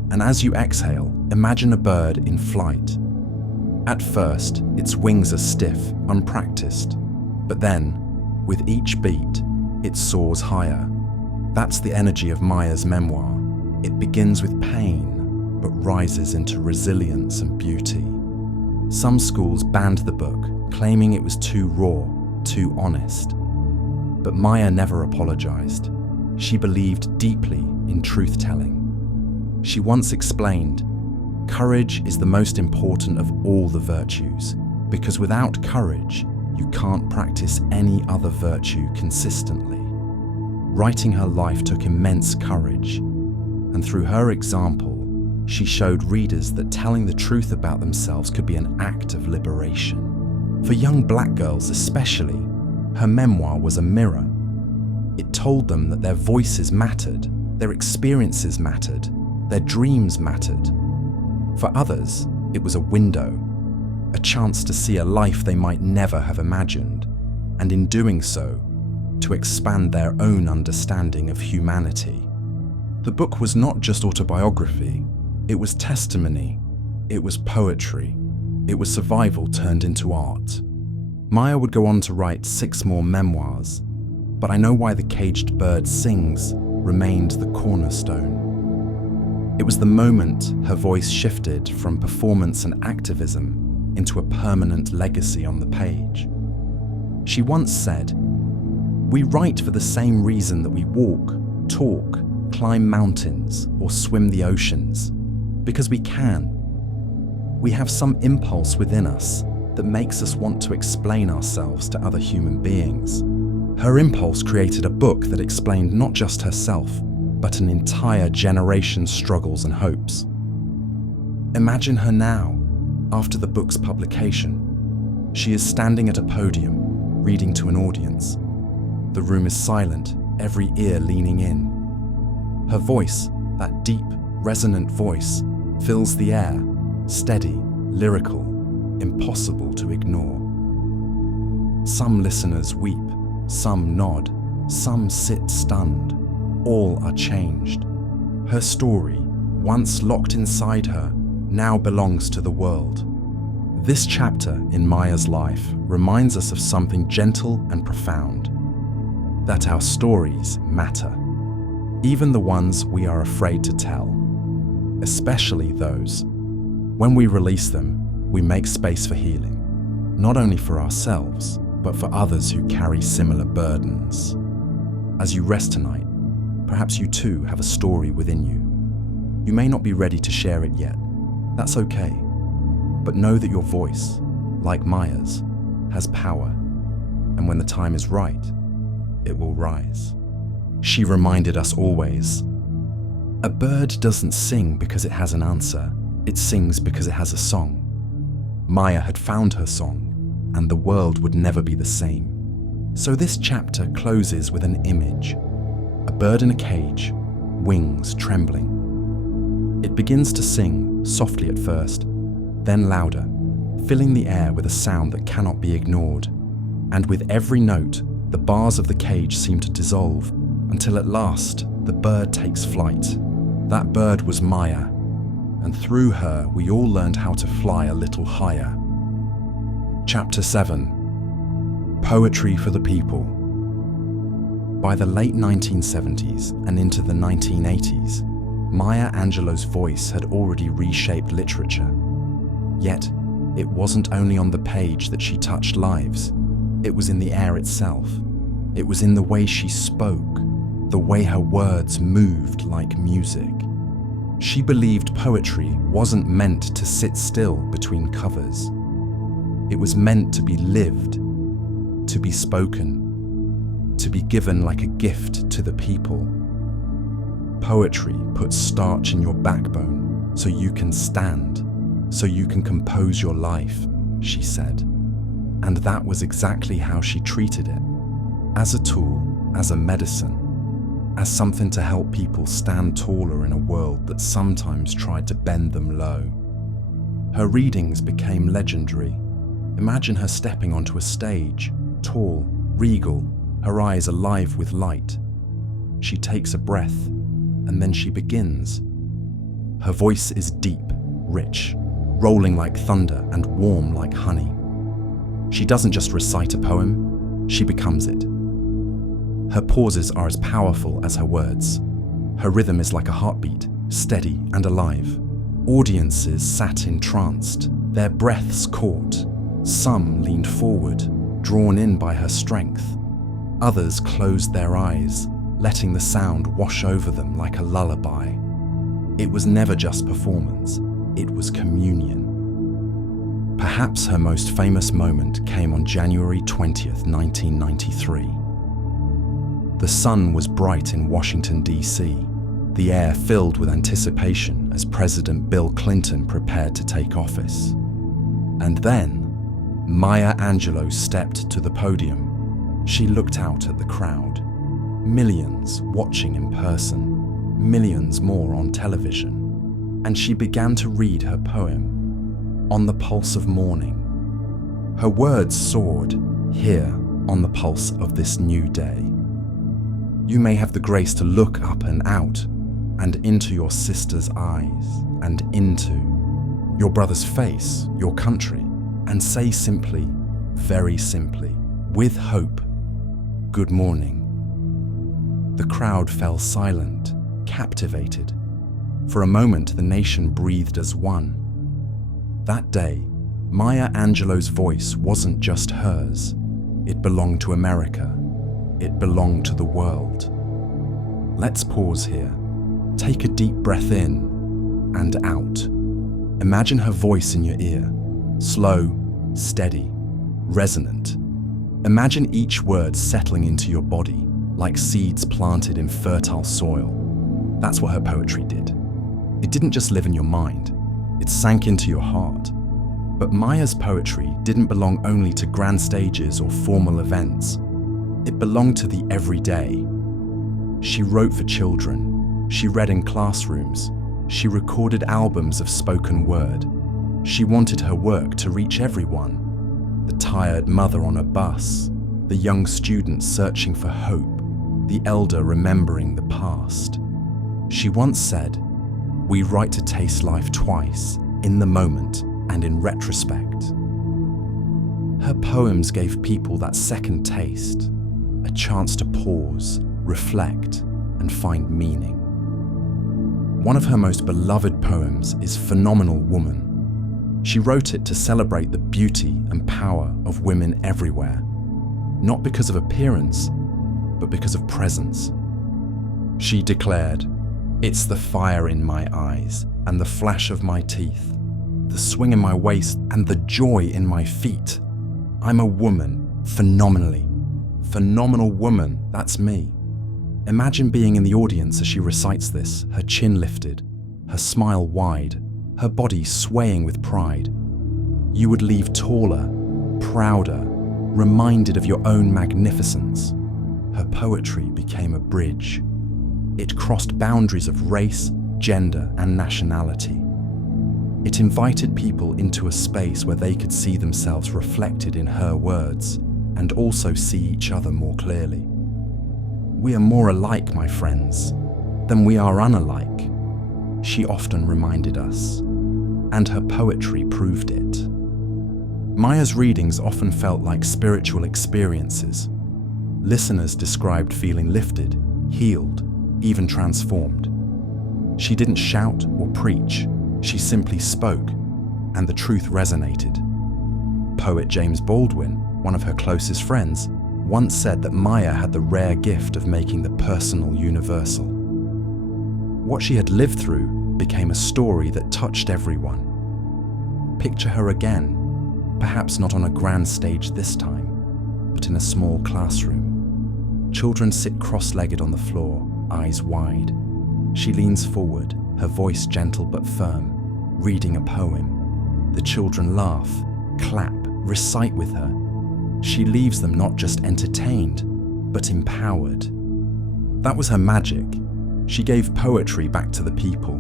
and as you exhale, imagine a bird in flight. At first, its wings are stiff, unpracticed, but then, with each beat, it soars higher. That's the energy of Maya's memoir. It begins with pain, but rises into resilience and beauty. Some schools banned the book, claiming it was too raw, too honest. But Maya never apologized. She believed deeply in truth-telling. She once explained, "Courage is the most important of all the virtues, because without courage, you can't practice any other virtue consistently." Writing her life took immense courage, and through her example, she showed readers that telling the truth about themselves could be an act of liberation. For young black girls especially, her memoir was a mirror. It told them that their voices mattered, their experiences mattered, their dreams mattered. For others, it was a window, a chance to see a life they might never have imagined, and in doing so, to expand their own understanding of humanity. The book was not just autobiography, it was testimony, it was poetry, it was survival turned into art. Maya would go on to write 6 more memoirs, but I Know Why the Caged Bird Sings remained the cornerstone. It was the moment her voice shifted from performance and activism into a permanent legacy on the page. She once said, "We write for the same reason that we walk, talk, climb mountains, or swim the oceans, because we can. We have some impulse within us that makes us want to explain ourselves to other human beings." Her impulse created a book that explained not just herself, but an entire generation's struggles and hopes. Imagine her now, after the book's publication. She is standing at a podium, reading to an audience. The room is silent, every ear leaning in. Her voice, that deep, resonant voice, fills the air, steady, lyrical, impossible to ignore. Some listeners weep, some nod, some sit stunned. All are changed. Her story, once locked inside her, now belongs to the world. This chapter in Maya's life reminds us of something gentle and profound, that our stories matter, even the ones we are afraid to tell, especially those. When we release them, we make space for healing, not only for ourselves, but for others who carry similar burdens. As you rest tonight, perhaps you too have a story within you. You may not be ready to share it yet. That's okay. But know that your voice, like Maya's, has power. And when the time is right, it will rise. She reminded us always, a bird doesn't sing because it has an answer. It sings because it has a song. Maya had found her song, and the world would never be the same. So this chapter closes with an image. A bird in a cage, wings trembling. It begins to sing, softly at first, then louder, filling the air with a sound that cannot be ignored. And with every note, the bars of the cage seem to dissolve, until at last, the bird takes flight. That bird was Maya, and through her we all learned how to fly a little higher. Chapter 7. Poetry for the people. By the late 1970s and into the 1980s, Maya Angelou's voice had already reshaped literature. Yet, it wasn't only on the page that she touched lives. It was in the air itself. It was in the way she spoke, the way her words moved like music. She believed poetry wasn't meant to sit still between covers. It was meant to be lived, to be spoken, to be given like a gift to the people. Poetry puts starch in your backbone so you can stand, so you can compose your life, she said. And that was exactly how she treated it. As a tool, as a medicine, as something to help people stand taller in a world that sometimes tried to bend them low. Her readings became legendary. Imagine her stepping onto a stage, tall, regal, her eyes alive with light. She takes a breath, and then she begins. Her voice is deep, rich, rolling like thunder and warm like honey. She doesn't just recite a poem, she becomes it. Her pauses are as powerful as her words. Her rhythm is like a heartbeat, steady and alive. Audiences sat entranced, their breaths caught. Some leaned forward, drawn in by her strength. Others closed their eyes, letting the sound wash over them like a lullaby. It was never just performance, it was communion. Perhaps her most famous moment came on January 20th, 1993. The sun was bright in Washington, D.C., the air filled with anticipation as President Bill Clinton prepared to take office. And then, Maya Angelou stepped to the podium. She looked out at the crowd. Millions watching in person, millions more on television. And she began to read her poem, On the Pulse of Morning. Her words soared, here on the pulse of this new day. You may have the grace to look up and out, and into your sister's eyes, and into your brother's face, your country, and say simply, very simply, with hope, good morning. The crowd fell silent, captivated. For a moment, the nation breathed as one. That day, Maya Angelou's voice wasn't just hers. It belonged to America. It belonged to the world. Let's pause here. Take a deep breath in and out. Imagine her voice in your ear, slow, steady, resonant. Imagine each word settling into your body like seeds planted in fertile soil. That's what her poetry did. It didn't just live in your mind, it sank into your heart. But Maya's poetry didn't belong only to grand stages or formal events. It belonged to the everyday. She wrote for children. She read in classrooms. She recorded albums of spoken word. She wanted her work to reach everyone. The tired mother on a bus, the young student searching for hope, the elder remembering the past. She once said, "We write to taste life twice, in the moment and in retrospect." Her poems gave people that second taste, a chance to pause, reflect, and find meaning. One of her most beloved poems is Phenomenal Woman. She wrote it to celebrate the beauty and power of women everywhere, not because of appearance, but because of presence. She declared, "It's the fire in my eyes and the flash of my teeth, the swing in my waist and the joy in my feet. I'm a woman, phenomenally. Phenomenal woman, that's me." Imagine being in the audience as she recites this, her chin lifted, her smile wide, her body swaying with pride. You would leave taller, prouder, reminded of your own magnificence. Her poetry became a bridge. It crossed boundaries of race, gender, and nationality. It invited people into a space where they could see themselves reflected in her words and also see each other more clearly. We are more alike, my friends, than we are unalike, she often reminded us, and her poetry proved it. Maya's readings often felt like spiritual experiences. Listeners described feeling lifted, healed, even transformed. She didn't shout or preach, she simply spoke, and the truth resonated. Poet James Baldwin, one of her closest friends, once said that Maya had the rare gift of making the personal universal. What she had lived through became a story that touched everyone. Picture her again, perhaps not on a grand stage this time, but in a small classroom. Children sit cross-legged on the floor, eyes wide. She leans forward, her voice gentle but firm, reading a poem. The children laugh, clap, recite with her. She leaves them not just entertained, but empowered. That was her magic. She gave poetry back to the people.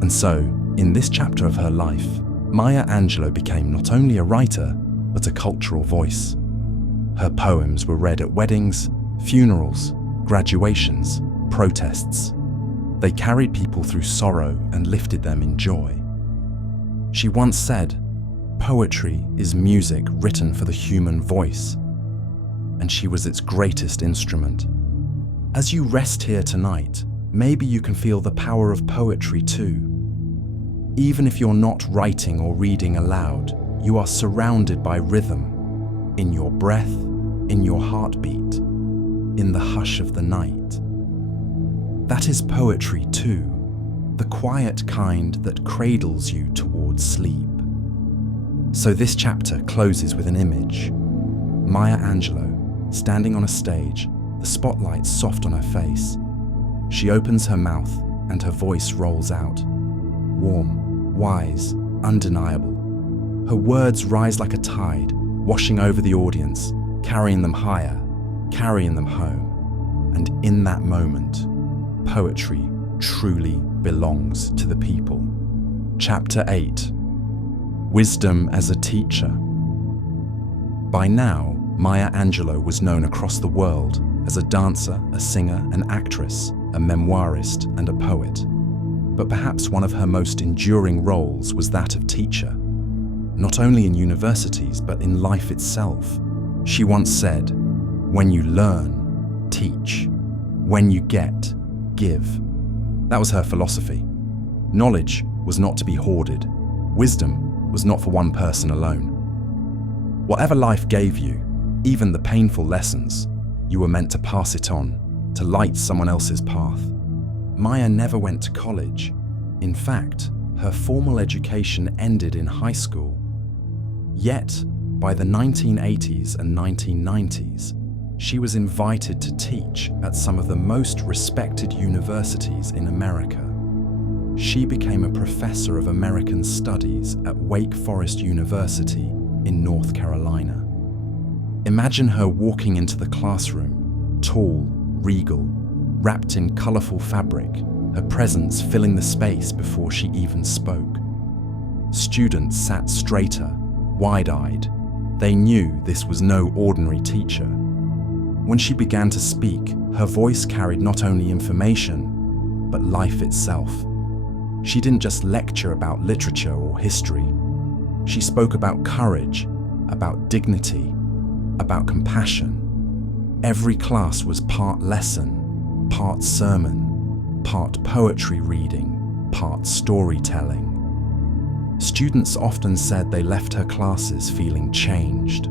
And so, in this chapter of her life, Maya Angelou became not only a writer, but a cultural voice. Her poems were read at weddings, funerals, graduations, protests. They carried people through sorrow and lifted them in joy. She once said, "Poetry is music written for the human voice," and she was its greatest instrument. As you rest here tonight, maybe you can feel the power of poetry too. Even if you're not writing or reading aloud, you are surrounded by rhythm, in your breath, in your heartbeat, in the hush of the night. That is poetry too, the quiet kind that cradles you towards sleep. So this chapter closes with an image. Maya Angelou, standing on a stage, the spotlight soft on her face. She opens her mouth and her voice rolls out. Warm, wise, undeniable. Her words rise like a tide, washing over the audience, carrying them higher, carrying them home. And in that moment, poetry truly belongs to the people. Chapter 8. Wisdom as a teacher. By now, Maya Angelou was known across the world as a dancer, a singer, an actress, a memoirist, and a poet. But perhaps one of her most enduring roles was that of teacher. Not only in universities, but in life itself. She once said, "When you learn, teach. When you get, give." That was her philosophy. Knowledge was not to be hoarded. Wisdom was not for one person alone. Whatever life gave you, even the painful lessons, you were meant to pass it on, to light someone else's path. Maya never went to college. In fact, her formal education ended in high school. Yet, by the 1980s and 1990s, she was invited to teach at some of the most respected universities in America. She became a professor of American Studies at Wake Forest University in North Carolina. Imagine her walking into the classroom, tall, regal, wrapped in colorful fabric, her presence filling the space before she even spoke. Students sat straighter, wide-eyed. They knew this was no ordinary teacher. When she began to speak, her voice carried not only information, but life itself. She didn't just lecture about literature or history. She spoke about courage, about dignity, about compassion. Every class was part lesson, part sermon, part poetry reading, part storytelling. Students often said they left her classes feeling changed.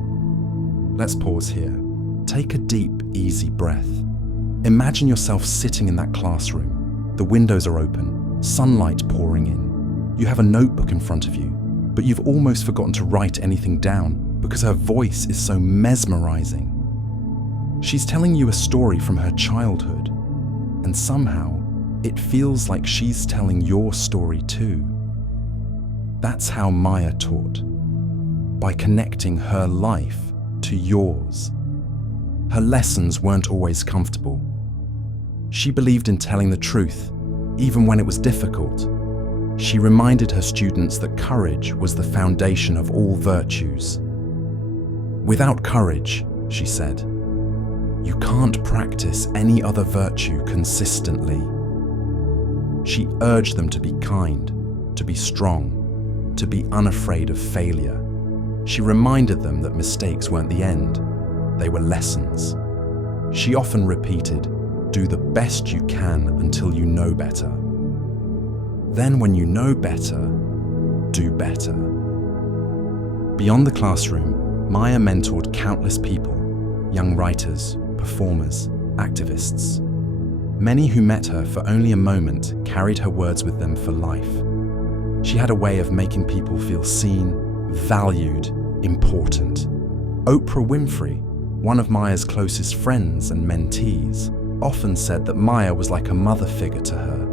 Let's pause here. Take a deep, easy breath. Imagine yourself sitting in that classroom. The windows are open, sunlight pouring in. You have a notebook in front of you, but you've almost forgotten to write anything down because her voice is so mesmerizing. She's telling you a story from her childhood, and somehow it feels like she's telling your story too. That's how Maya taught, by connecting her life to yours. Her lessons weren't always comfortable. She believed in telling the truth, even when it was difficult. She reminded her students that courage was the foundation of all virtues. Without courage, she said, you can't practice any other virtue consistently. She urged them to be kind, to be strong, to be unafraid of failure. She reminded them that mistakes weren't the end, they were lessons. She often repeated, "Do the best you can until you know better. Then when you know better, do better." Beyond the classroom, Maya mentored countless people, young writers, performers, activists. Many who met her for only a moment carried her words with them for life. She had a way of making people feel seen, valued, important. Oprah Winfrey, one of Maya's closest friends and mentees, often said that Maya was like a mother figure to her.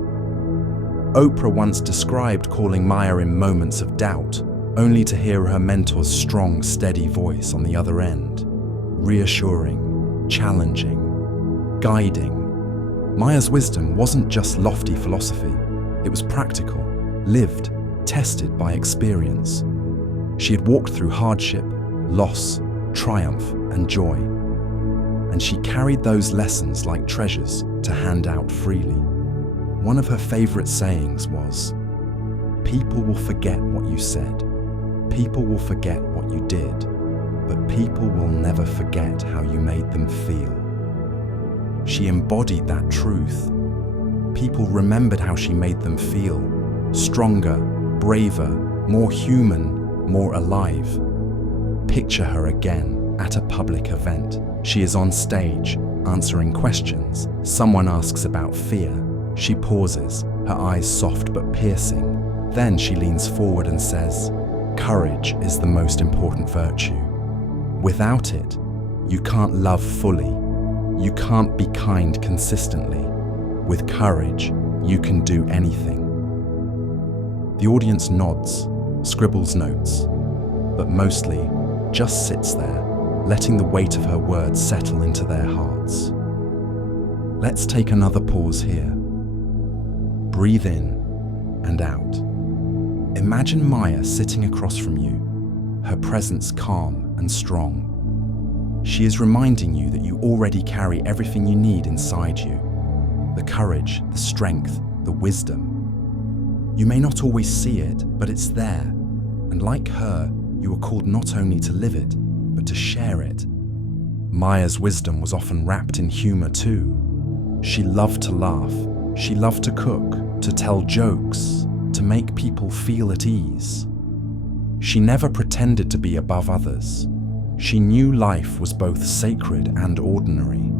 Oprah once described calling Maya in moments of doubt, only to hear her mentor's strong, steady voice on the other end, reassuring, challenging, guiding. Maya's wisdom wasn't just lofty philosophy, it was practical, lived, tested by experience. She had walked through hardship, loss, triumph, and joy. And she carried those lessons like treasures to hand out freely. One of her favorite sayings was, "People will forget what you said. People will forget what you did, but people will never forget how you made them feel." She embodied that truth. People remembered how she made them feel, stronger, braver, more human, more alive. Picture her again at a public event. She is on stage, answering questions. Someone asks about fear. She pauses, her eyes soft but piercing. Then she leans forward and says, "Courage is the most important virtue. Without it, you can't love fully. You can't be kind consistently. With courage, you can do anything." The audience nods, scribbles notes, but mostly just sits there, letting the weight of her words settle into their hearts. Let's take another pause here. Breathe in and out. Imagine Maya sitting across from you, her presence calm and strong. She is reminding you that you already carry everything you need inside you. The courage, the strength, the wisdom. You may not always see it, but it's there. And like her, you are called not only to live it, but to share it. Maya's wisdom was often wrapped in humor too. She loved to laugh. She loved to cook, to tell jokes, to make people feel at ease. She never pretended to be above others. She knew life was both sacred and ordinary,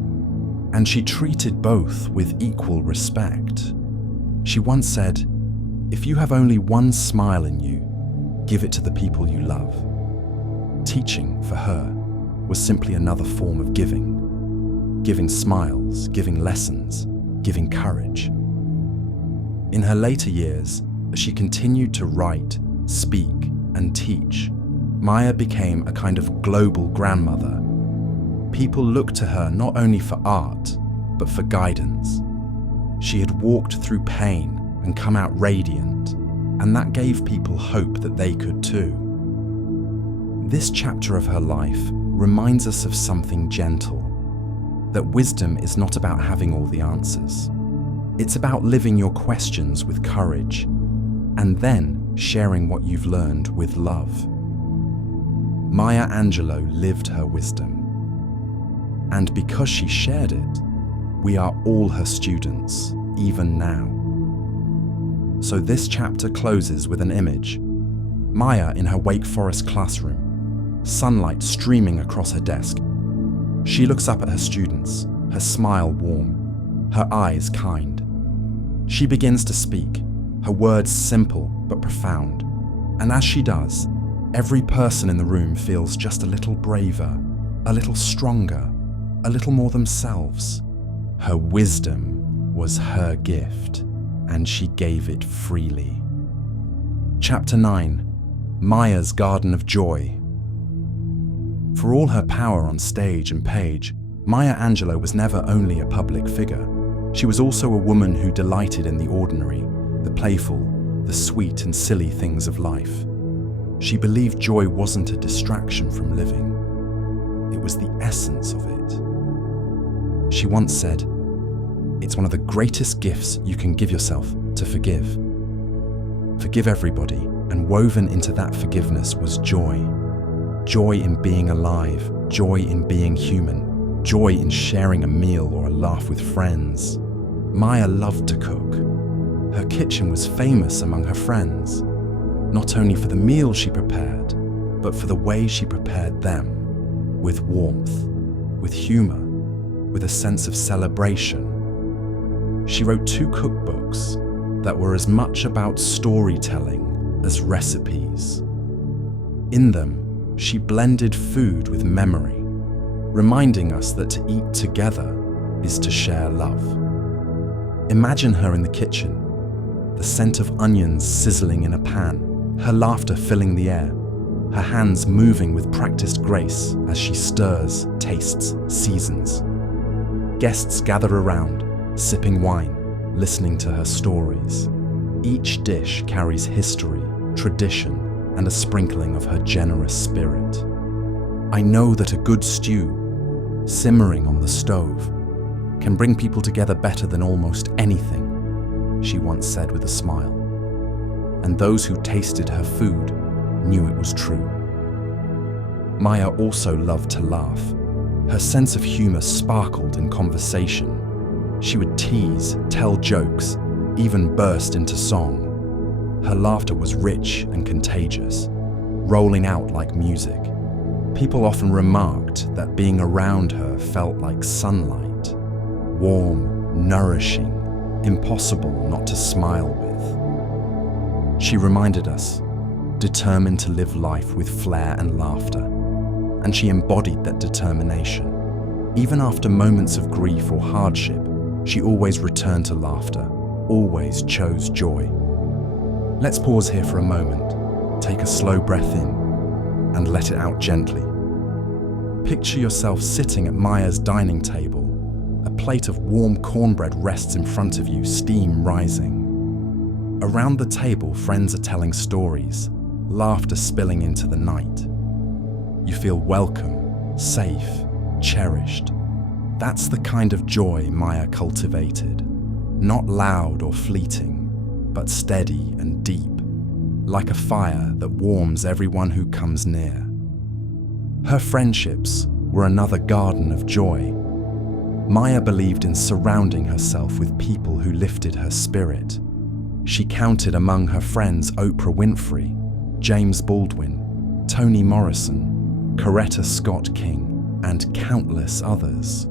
and she treated both with equal respect. She once said, "If you have only one smile in you, give it to the people you love." Teaching, for her, was simply another form of giving. Giving smiles, giving lessons, giving courage. In her later years, as she continued to write, speak, and teach, Maya became a kind of global grandmother. People looked to her not only for art, but for guidance. She had walked through pain and come out radiant, and that gave people hope that they could too. This chapter of her life reminds us of something gentle, that wisdom is not about having all the answers. It's about living your questions with courage, and then sharing what you've learned with love. Maya Angelou lived her wisdom, and because she shared it, we are all her students, even now. So this chapter closes with an image. Maya in her Wake Forest classroom, sunlight streaming across her desk. She looks up at her students, her smile warm, her eyes kind. She begins to speak, her words simple but profound. And as she does, every person in the room feels just a little braver, a little stronger, a little more themselves. Her wisdom was her gift, and she gave it freely. Chapter 9. Maya's Garden of Joy. For all her power on stage and page, Maya Angelou was never only a public figure. She was also a woman who delighted in the ordinary, the playful, the sweet and silly things of life. She believed joy wasn't a distraction from living. It was the essence of it. She once said, "It's one of the greatest gifts you can give yourself to forgive." Forgive everybody, and woven into that forgiveness was joy. Joy in being alive, joy in being human, joy in sharing a meal or a laugh with friends. Maya loved to cook. Her kitchen was famous among her friends, not only for the meals she prepared, but for the way she prepared them, with warmth, with humor, with a sense of celebration. She wrote 2 cookbooks that were as much about storytelling as recipes. In them, she blended food with memory, reminding us that to eat together is to share love. Imagine her in the kitchen, the scent of onions sizzling in a pan, her laughter filling the air, her hands moving with practiced grace as she stirs, tastes, seasons. Guests gather around, sipping wine, listening to her stories. Each dish carries history, tradition, and a sprinkling of her generous spirit. I know that a good stew, simmering on the stove, can bring people together better than almost anything, she once said with a smile. And those who tasted her food knew it was true. Maya also loved to laugh. Her sense of humor sparkled in conversation. She would tease, tell jokes, even burst into song. Her laughter was rich and contagious, rolling out like music. People often remarked that being around her felt like sunlight, warm, nourishing, impossible not to smile with. She reminded us, determined to live life with flair and laughter, and she embodied that determination. Even after moments of grief or hardship, she always returned to laughter, always chose joy. Let's pause here for a moment, take a slow breath in, and let it out gently. Picture yourself sitting at Maya's dining table. A plate of warm cornbread rests in front of you, steam rising. Around the table, friends are telling stories, laughter spilling into the night. You feel welcome, safe, cherished. That's the kind of joy Maya cultivated. Not loud or fleeting, but steady and deep, like a fire that warms everyone who comes near. Her friendships were another garden of joy. Maya believed in surrounding herself with people who lifted her spirit. She counted among her friends Oprah Winfrey, James Baldwin, Toni Morrison, Coretta Scott King, and countless others.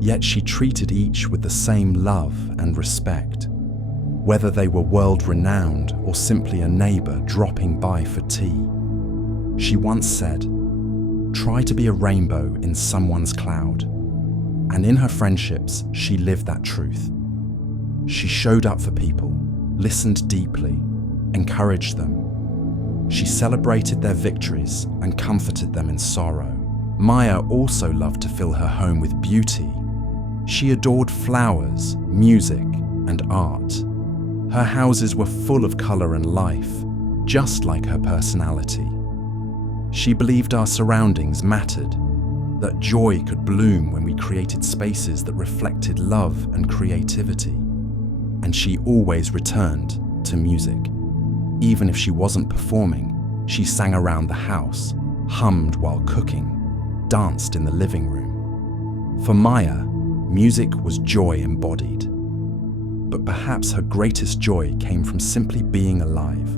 Yet she treated each with the same love and respect, whether they were world-renowned or simply a neighbor dropping by for tea. She once said, "Try to be a rainbow in someone's cloud." And in her friendships, she lived that truth. She showed up for people, listened deeply, encouraged them. She celebrated their victories and comforted them in sorrow. Maya also loved to fill her home with beauty. She adored flowers, music, and art. Her houses were full of color and life, just like her personality. She believed our surroundings mattered, that joy could bloom when we created spaces that reflected love and creativity. And she always returned to music. Even if she wasn't performing, she sang around the house, hummed while cooking, danced in the living room. For Maya, music was joy embodied. But perhaps her greatest joy came from simply being alive.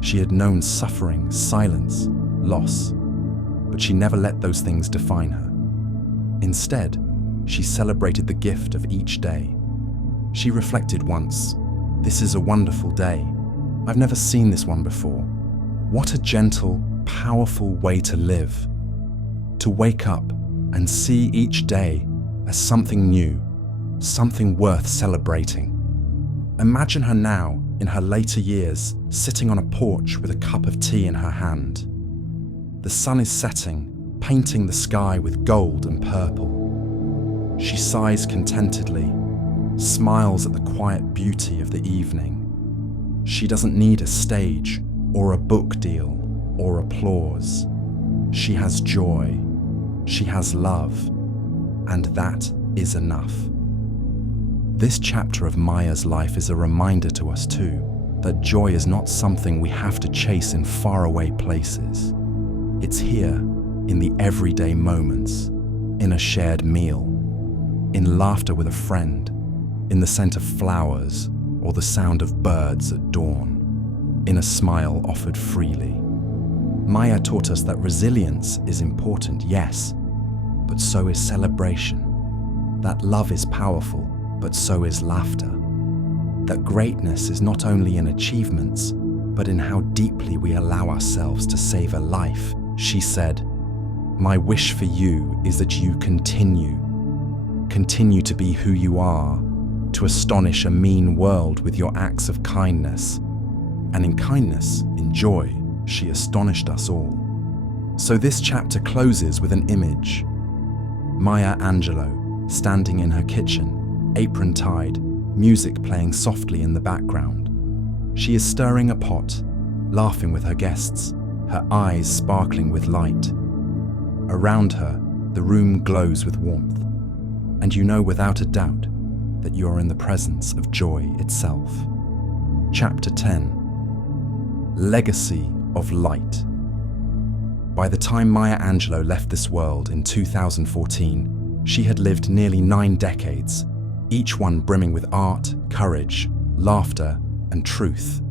She had known suffering, silence, loss, but she never let those things define her. Instead, she celebrated the gift of each day. She reflected once, "This is a wonderful day. I've never seen this one before." What a gentle, powerful way to live. To wake up and see each day as something new, something worth celebrating. Imagine her now, in her later years, sitting on a porch with a cup of tea in her hand. The sun is setting, painting the sky with gold and purple. She sighs contentedly, smiles at the quiet beauty of the evening. She doesn't need a stage or a book deal or applause. She has joy, she has love, and that is enough. This chapter of Maya's life is a reminder to us too, that joy is not something we have to chase in faraway places. It's It's here, in the everyday moments, in a shared meal, in laughter with a friend, in the scent of flowers or the sound of birds at dawn, in a smile offered freely. Maya taught us that resilience is important, yes, but so is celebration. That love is powerful, but so is laughter. That greatness is not only in achievements, but in how deeply we allow ourselves to save a life. She said, "My wish for you is that you continue to be who you are, to astonish a mean world with your acts of kindness. And in kindness, in joy, she astonished us all." So this chapter closes with an image. Maya Angelou, standing in her kitchen, apron tied, music playing softly in the background. She is stirring a pot, laughing with her guests, her eyes sparkling with light. Around her, the room glows with warmth, and you know without a doubt that you are in the presence of joy itself. Chapter 10. Legacy of Light. By the time Maya Angelou left this world in 2014, she had lived nearly 9 decades, each one brimming with art, courage, laughter, and truth.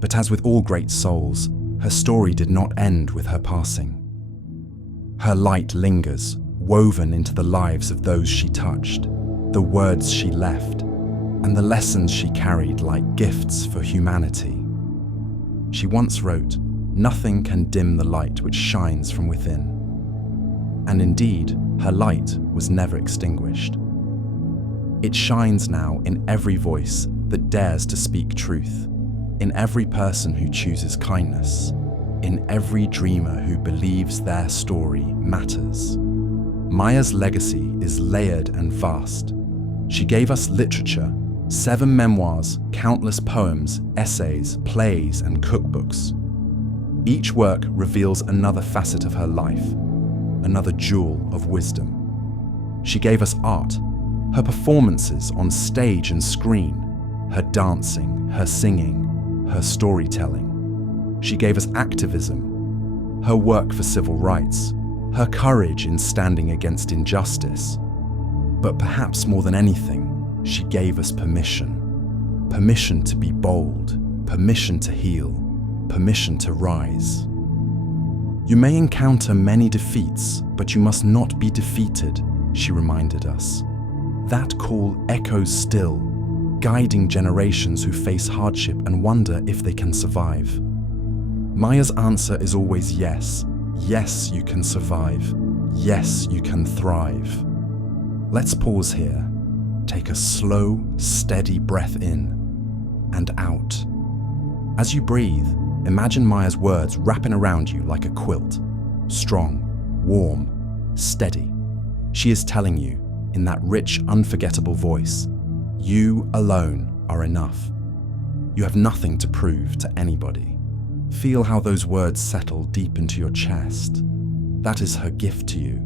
But as with all great souls, her story did not end with her passing. Her light lingers, woven into the lives of those she touched, the words she left, and the lessons she carried like gifts for humanity. She once wrote, "Nothing can dim the light which shines from within." And indeed, her light was never extinguished. It shines now in every voice that dares to speak truth, in every person who chooses kindness, in every dreamer who believes their story matters. Maya's legacy is layered and vast. She gave us literature, 7 memoirs, countless poems, essays, plays, and cookbooks. Each work reveals another facet of her life, another jewel of wisdom. She gave us art, her performances on stage and screen, her dancing, her singing, her storytelling. She gave us activism, her work for civil rights, her courage in standing against injustice. But perhaps more than anything, she gave us permission. Permission to be bold, permission to heal, permission to rise. You may encounter many defeats, but you must not be defeated, she reminded us. That call echoes still, guiding generations who face hardship and wonder if they can survive. Maya's answer is always yes. Yes, you can survive. Yes, you can thrive. Let's pause here. Take a slow, steady breath in and out. As you breathe, imagine Maya's words wrapping around you like a quilt. Strong, warm, steady. She is telling you, in that rich, unforgettable voice, you alone are enough. You have nothing to prove to anybody. Feel how those words settle deep into your chest. That is her gift to you.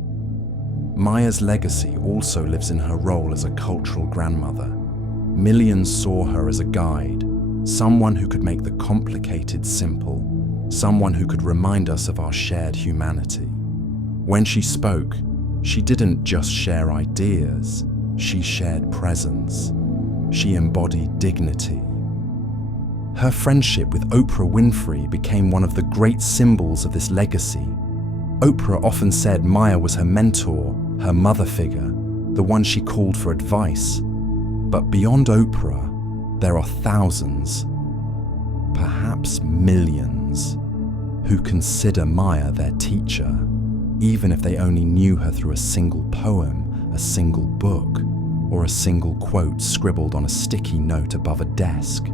Maya's legacy also lives in her role as a cultural grandmother. Millions saw her as a guide, someone who could make the complicated simple, someone who could remind us of our shared humanity. When she spoke, she didn't just share ideas, she shared presence. She embodied dignity. Her friendship with Oprah Winfrey became one of the great symbols of this legacy. Oprah often said Maya was her mentor, her mother figure, the one she called for advice. But beyond Oprah, there are thousands, perhaps millions, who consider Maya their teacher, even if they only knew her through a single poem, a single book, or a single quote scribbled on a sticky note above a desk.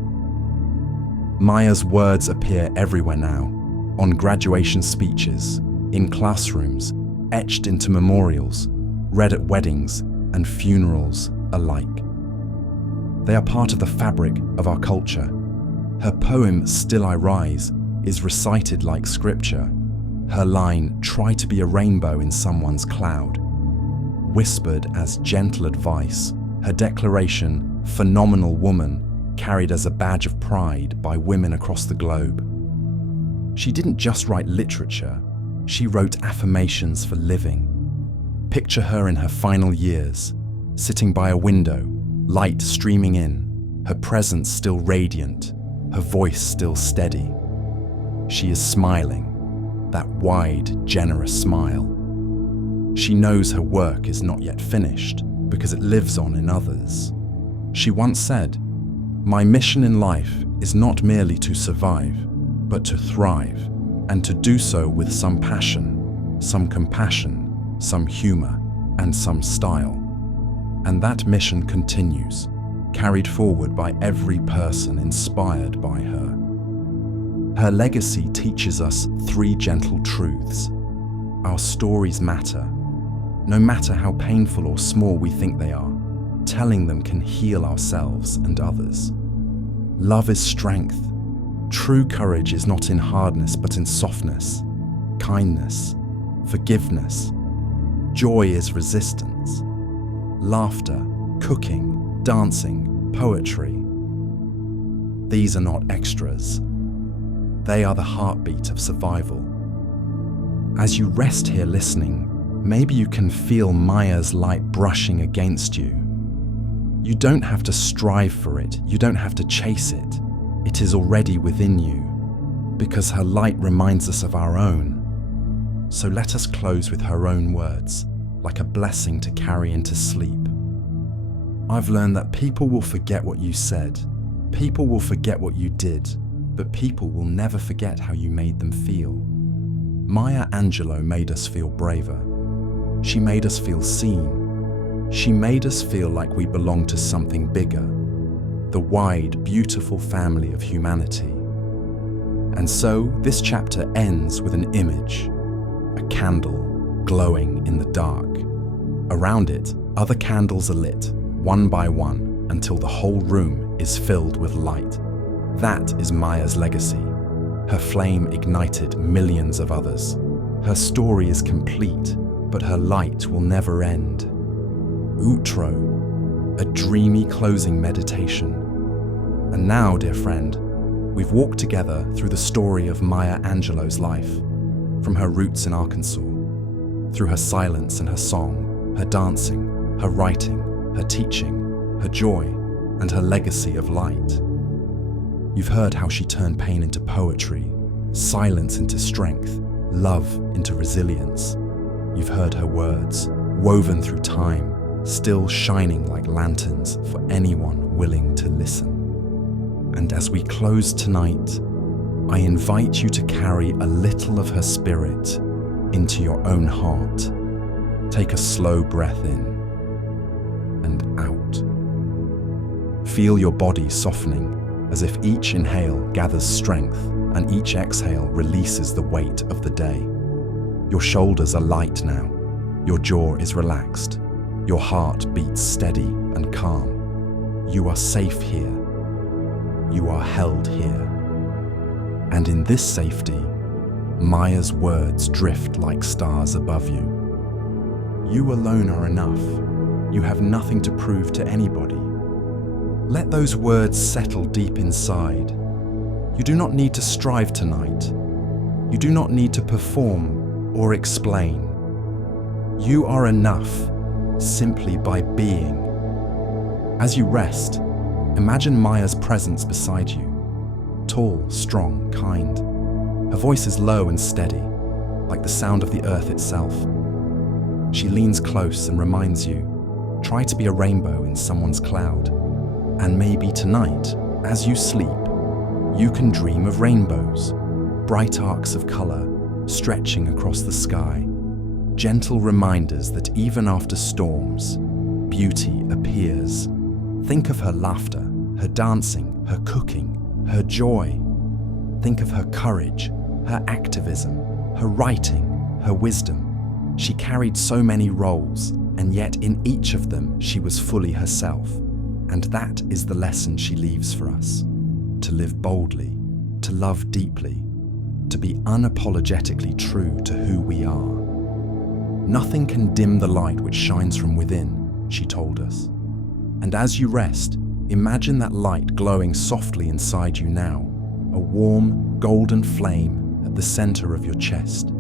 Maya's words appear everywhere now, on graduation speeches, in classrooms, etched into memorials, read at weddings and funerals alike. They are part of the fabric of our culture. Her poem, Still I Rise, is recited like scripture. Her line, Try to be a rainbow in someone's cloud, whispered as gentle advice. Her declaration, Phenomenal woman, carried as a badge of pride by women across the globe. She didn't just write literature, She wrote affirmations for living. Picture her in her final years, sitting by a window, light streaming in, her presence still radiant, her voice still steady. She is smiling, that wide, generous smile. She knows her work is not yet finished because it lives on in others. She once said, "My mission in life is not merely to survive, but to thrive, and to do so with some passion, some compassion, some humor, and some style." And that mission continues, carried forward by every person inspired by her. Her legacy teaches us 3 gentle truths. Our stories matter. No matter how painful or small we think they are, telling them can heal ourselves and others. Love is strength. True courage is not in hardness but in softness, kindness, forgiveness. Joy is resistance. Laughter, cooking, dancing, poetry. These are not extras. They are the heartbeat of survival. As you rest here listening, maybe you can feel Maya's light brushing against you. You don't have to strive for it, you don't have to chase it. It is already within you, because her light reminds us of our own. So let us close with her own words, like a blessing to carry into sleep. I've learned that people will forget what you said, people will forget what you did, but people will never forget how you made them feel. Maya Angelou made us feel braver. She made us feel seen. She made us feel like we belong to something bigger, the wide, beautiful family of humanity. And so this chapter ends with an image, a candle glowing in the dark. Around it, other candles are lit, one by one, until the whole room is filled with light. That is Maya's legacy. Her flame ignited millions of others. Her story is complete, but her light will never end. Outro, a dreamy closing meditation. And now, dear friend, we've walked together through the story of Maya Angelou's life, from her roots in Arkansas, through her silence and her song, her dancing, her writing, her teaching, her joy, and her legacy of light. You've heard how she turned pain into poetry, silence into strength, love into resilience. You've heard her words, woven through time, still shining like lanterns for anyone willing to listen. And as we close tonight, I invite you to carry a little of her spirit into your own heart. Take a slow breath in and out. Feel your body softening as if each inhale gathers strength and each exhale releases the weight of the day. Your shoulders are light now. Your jaw is relaxed. Your heart beats steady and calm. You are safe here. You are held here. And in this safety, Maya's words drift like stars above you. You alone are enough. You have nothing to prove to anybody. Let those words settle deep inside. You do not need to strive tonight. You do not need to perform or explain. You are enough simply by being. As you rest, imagine Maya's presence beside you. Tall, strong, kind. Her voice is low and steady, like the sound of the earth itself. She leans close and reminds you, try to be a rainbow in someone's cloud. And maybe tonight, as you sleep, you can dream of rainbows, bright arcs of color stretching across the sky, gentle reminders that even after storms, beauty appears. Think of her laughter, her dancing, her cooking, her joy. Think of her courage, her activism, her writing, her wisdom. She carried so many roles, and yet in each of them she was fully herself. And that is the lesson she leaves for us. To live boldly, to love deeply, to be unapologetically true to who we are. Nothing can dim the light which shines from within, she told us. And as you rest, imagine that light glowing softly inside you now, a warm, golden flame at the center of your chest.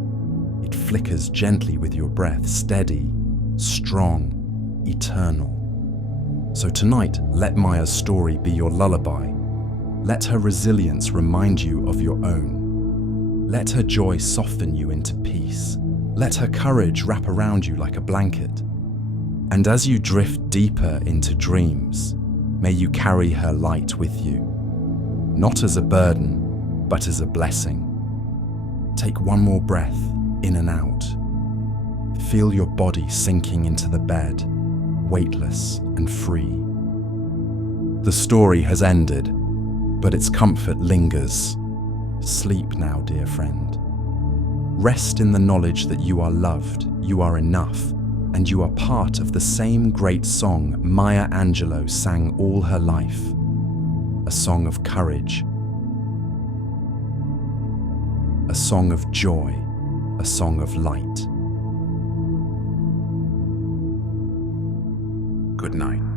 light flickers gently with your breath, steady, strong, eternal. So tonight, let Maya's story be your lullaby. Let her resilience remind you of your own. Let her joy soften you into peace. Let her courage wrap around you like a blanket. And as you drift deeper into dreams, may you carry her light with you, not as a burden, but as a blessing. Take one more breath, in and out. Feel your body sinking into the bed, weightless and free. The story has ended, but its comfort lingers. Sleep now, dear friend. Rest in the knowledge that you are loved, you are enough, and you are part of the same great song Maya Angelou sang all her life. A song of courage, a song of joy, a song of light. Good night.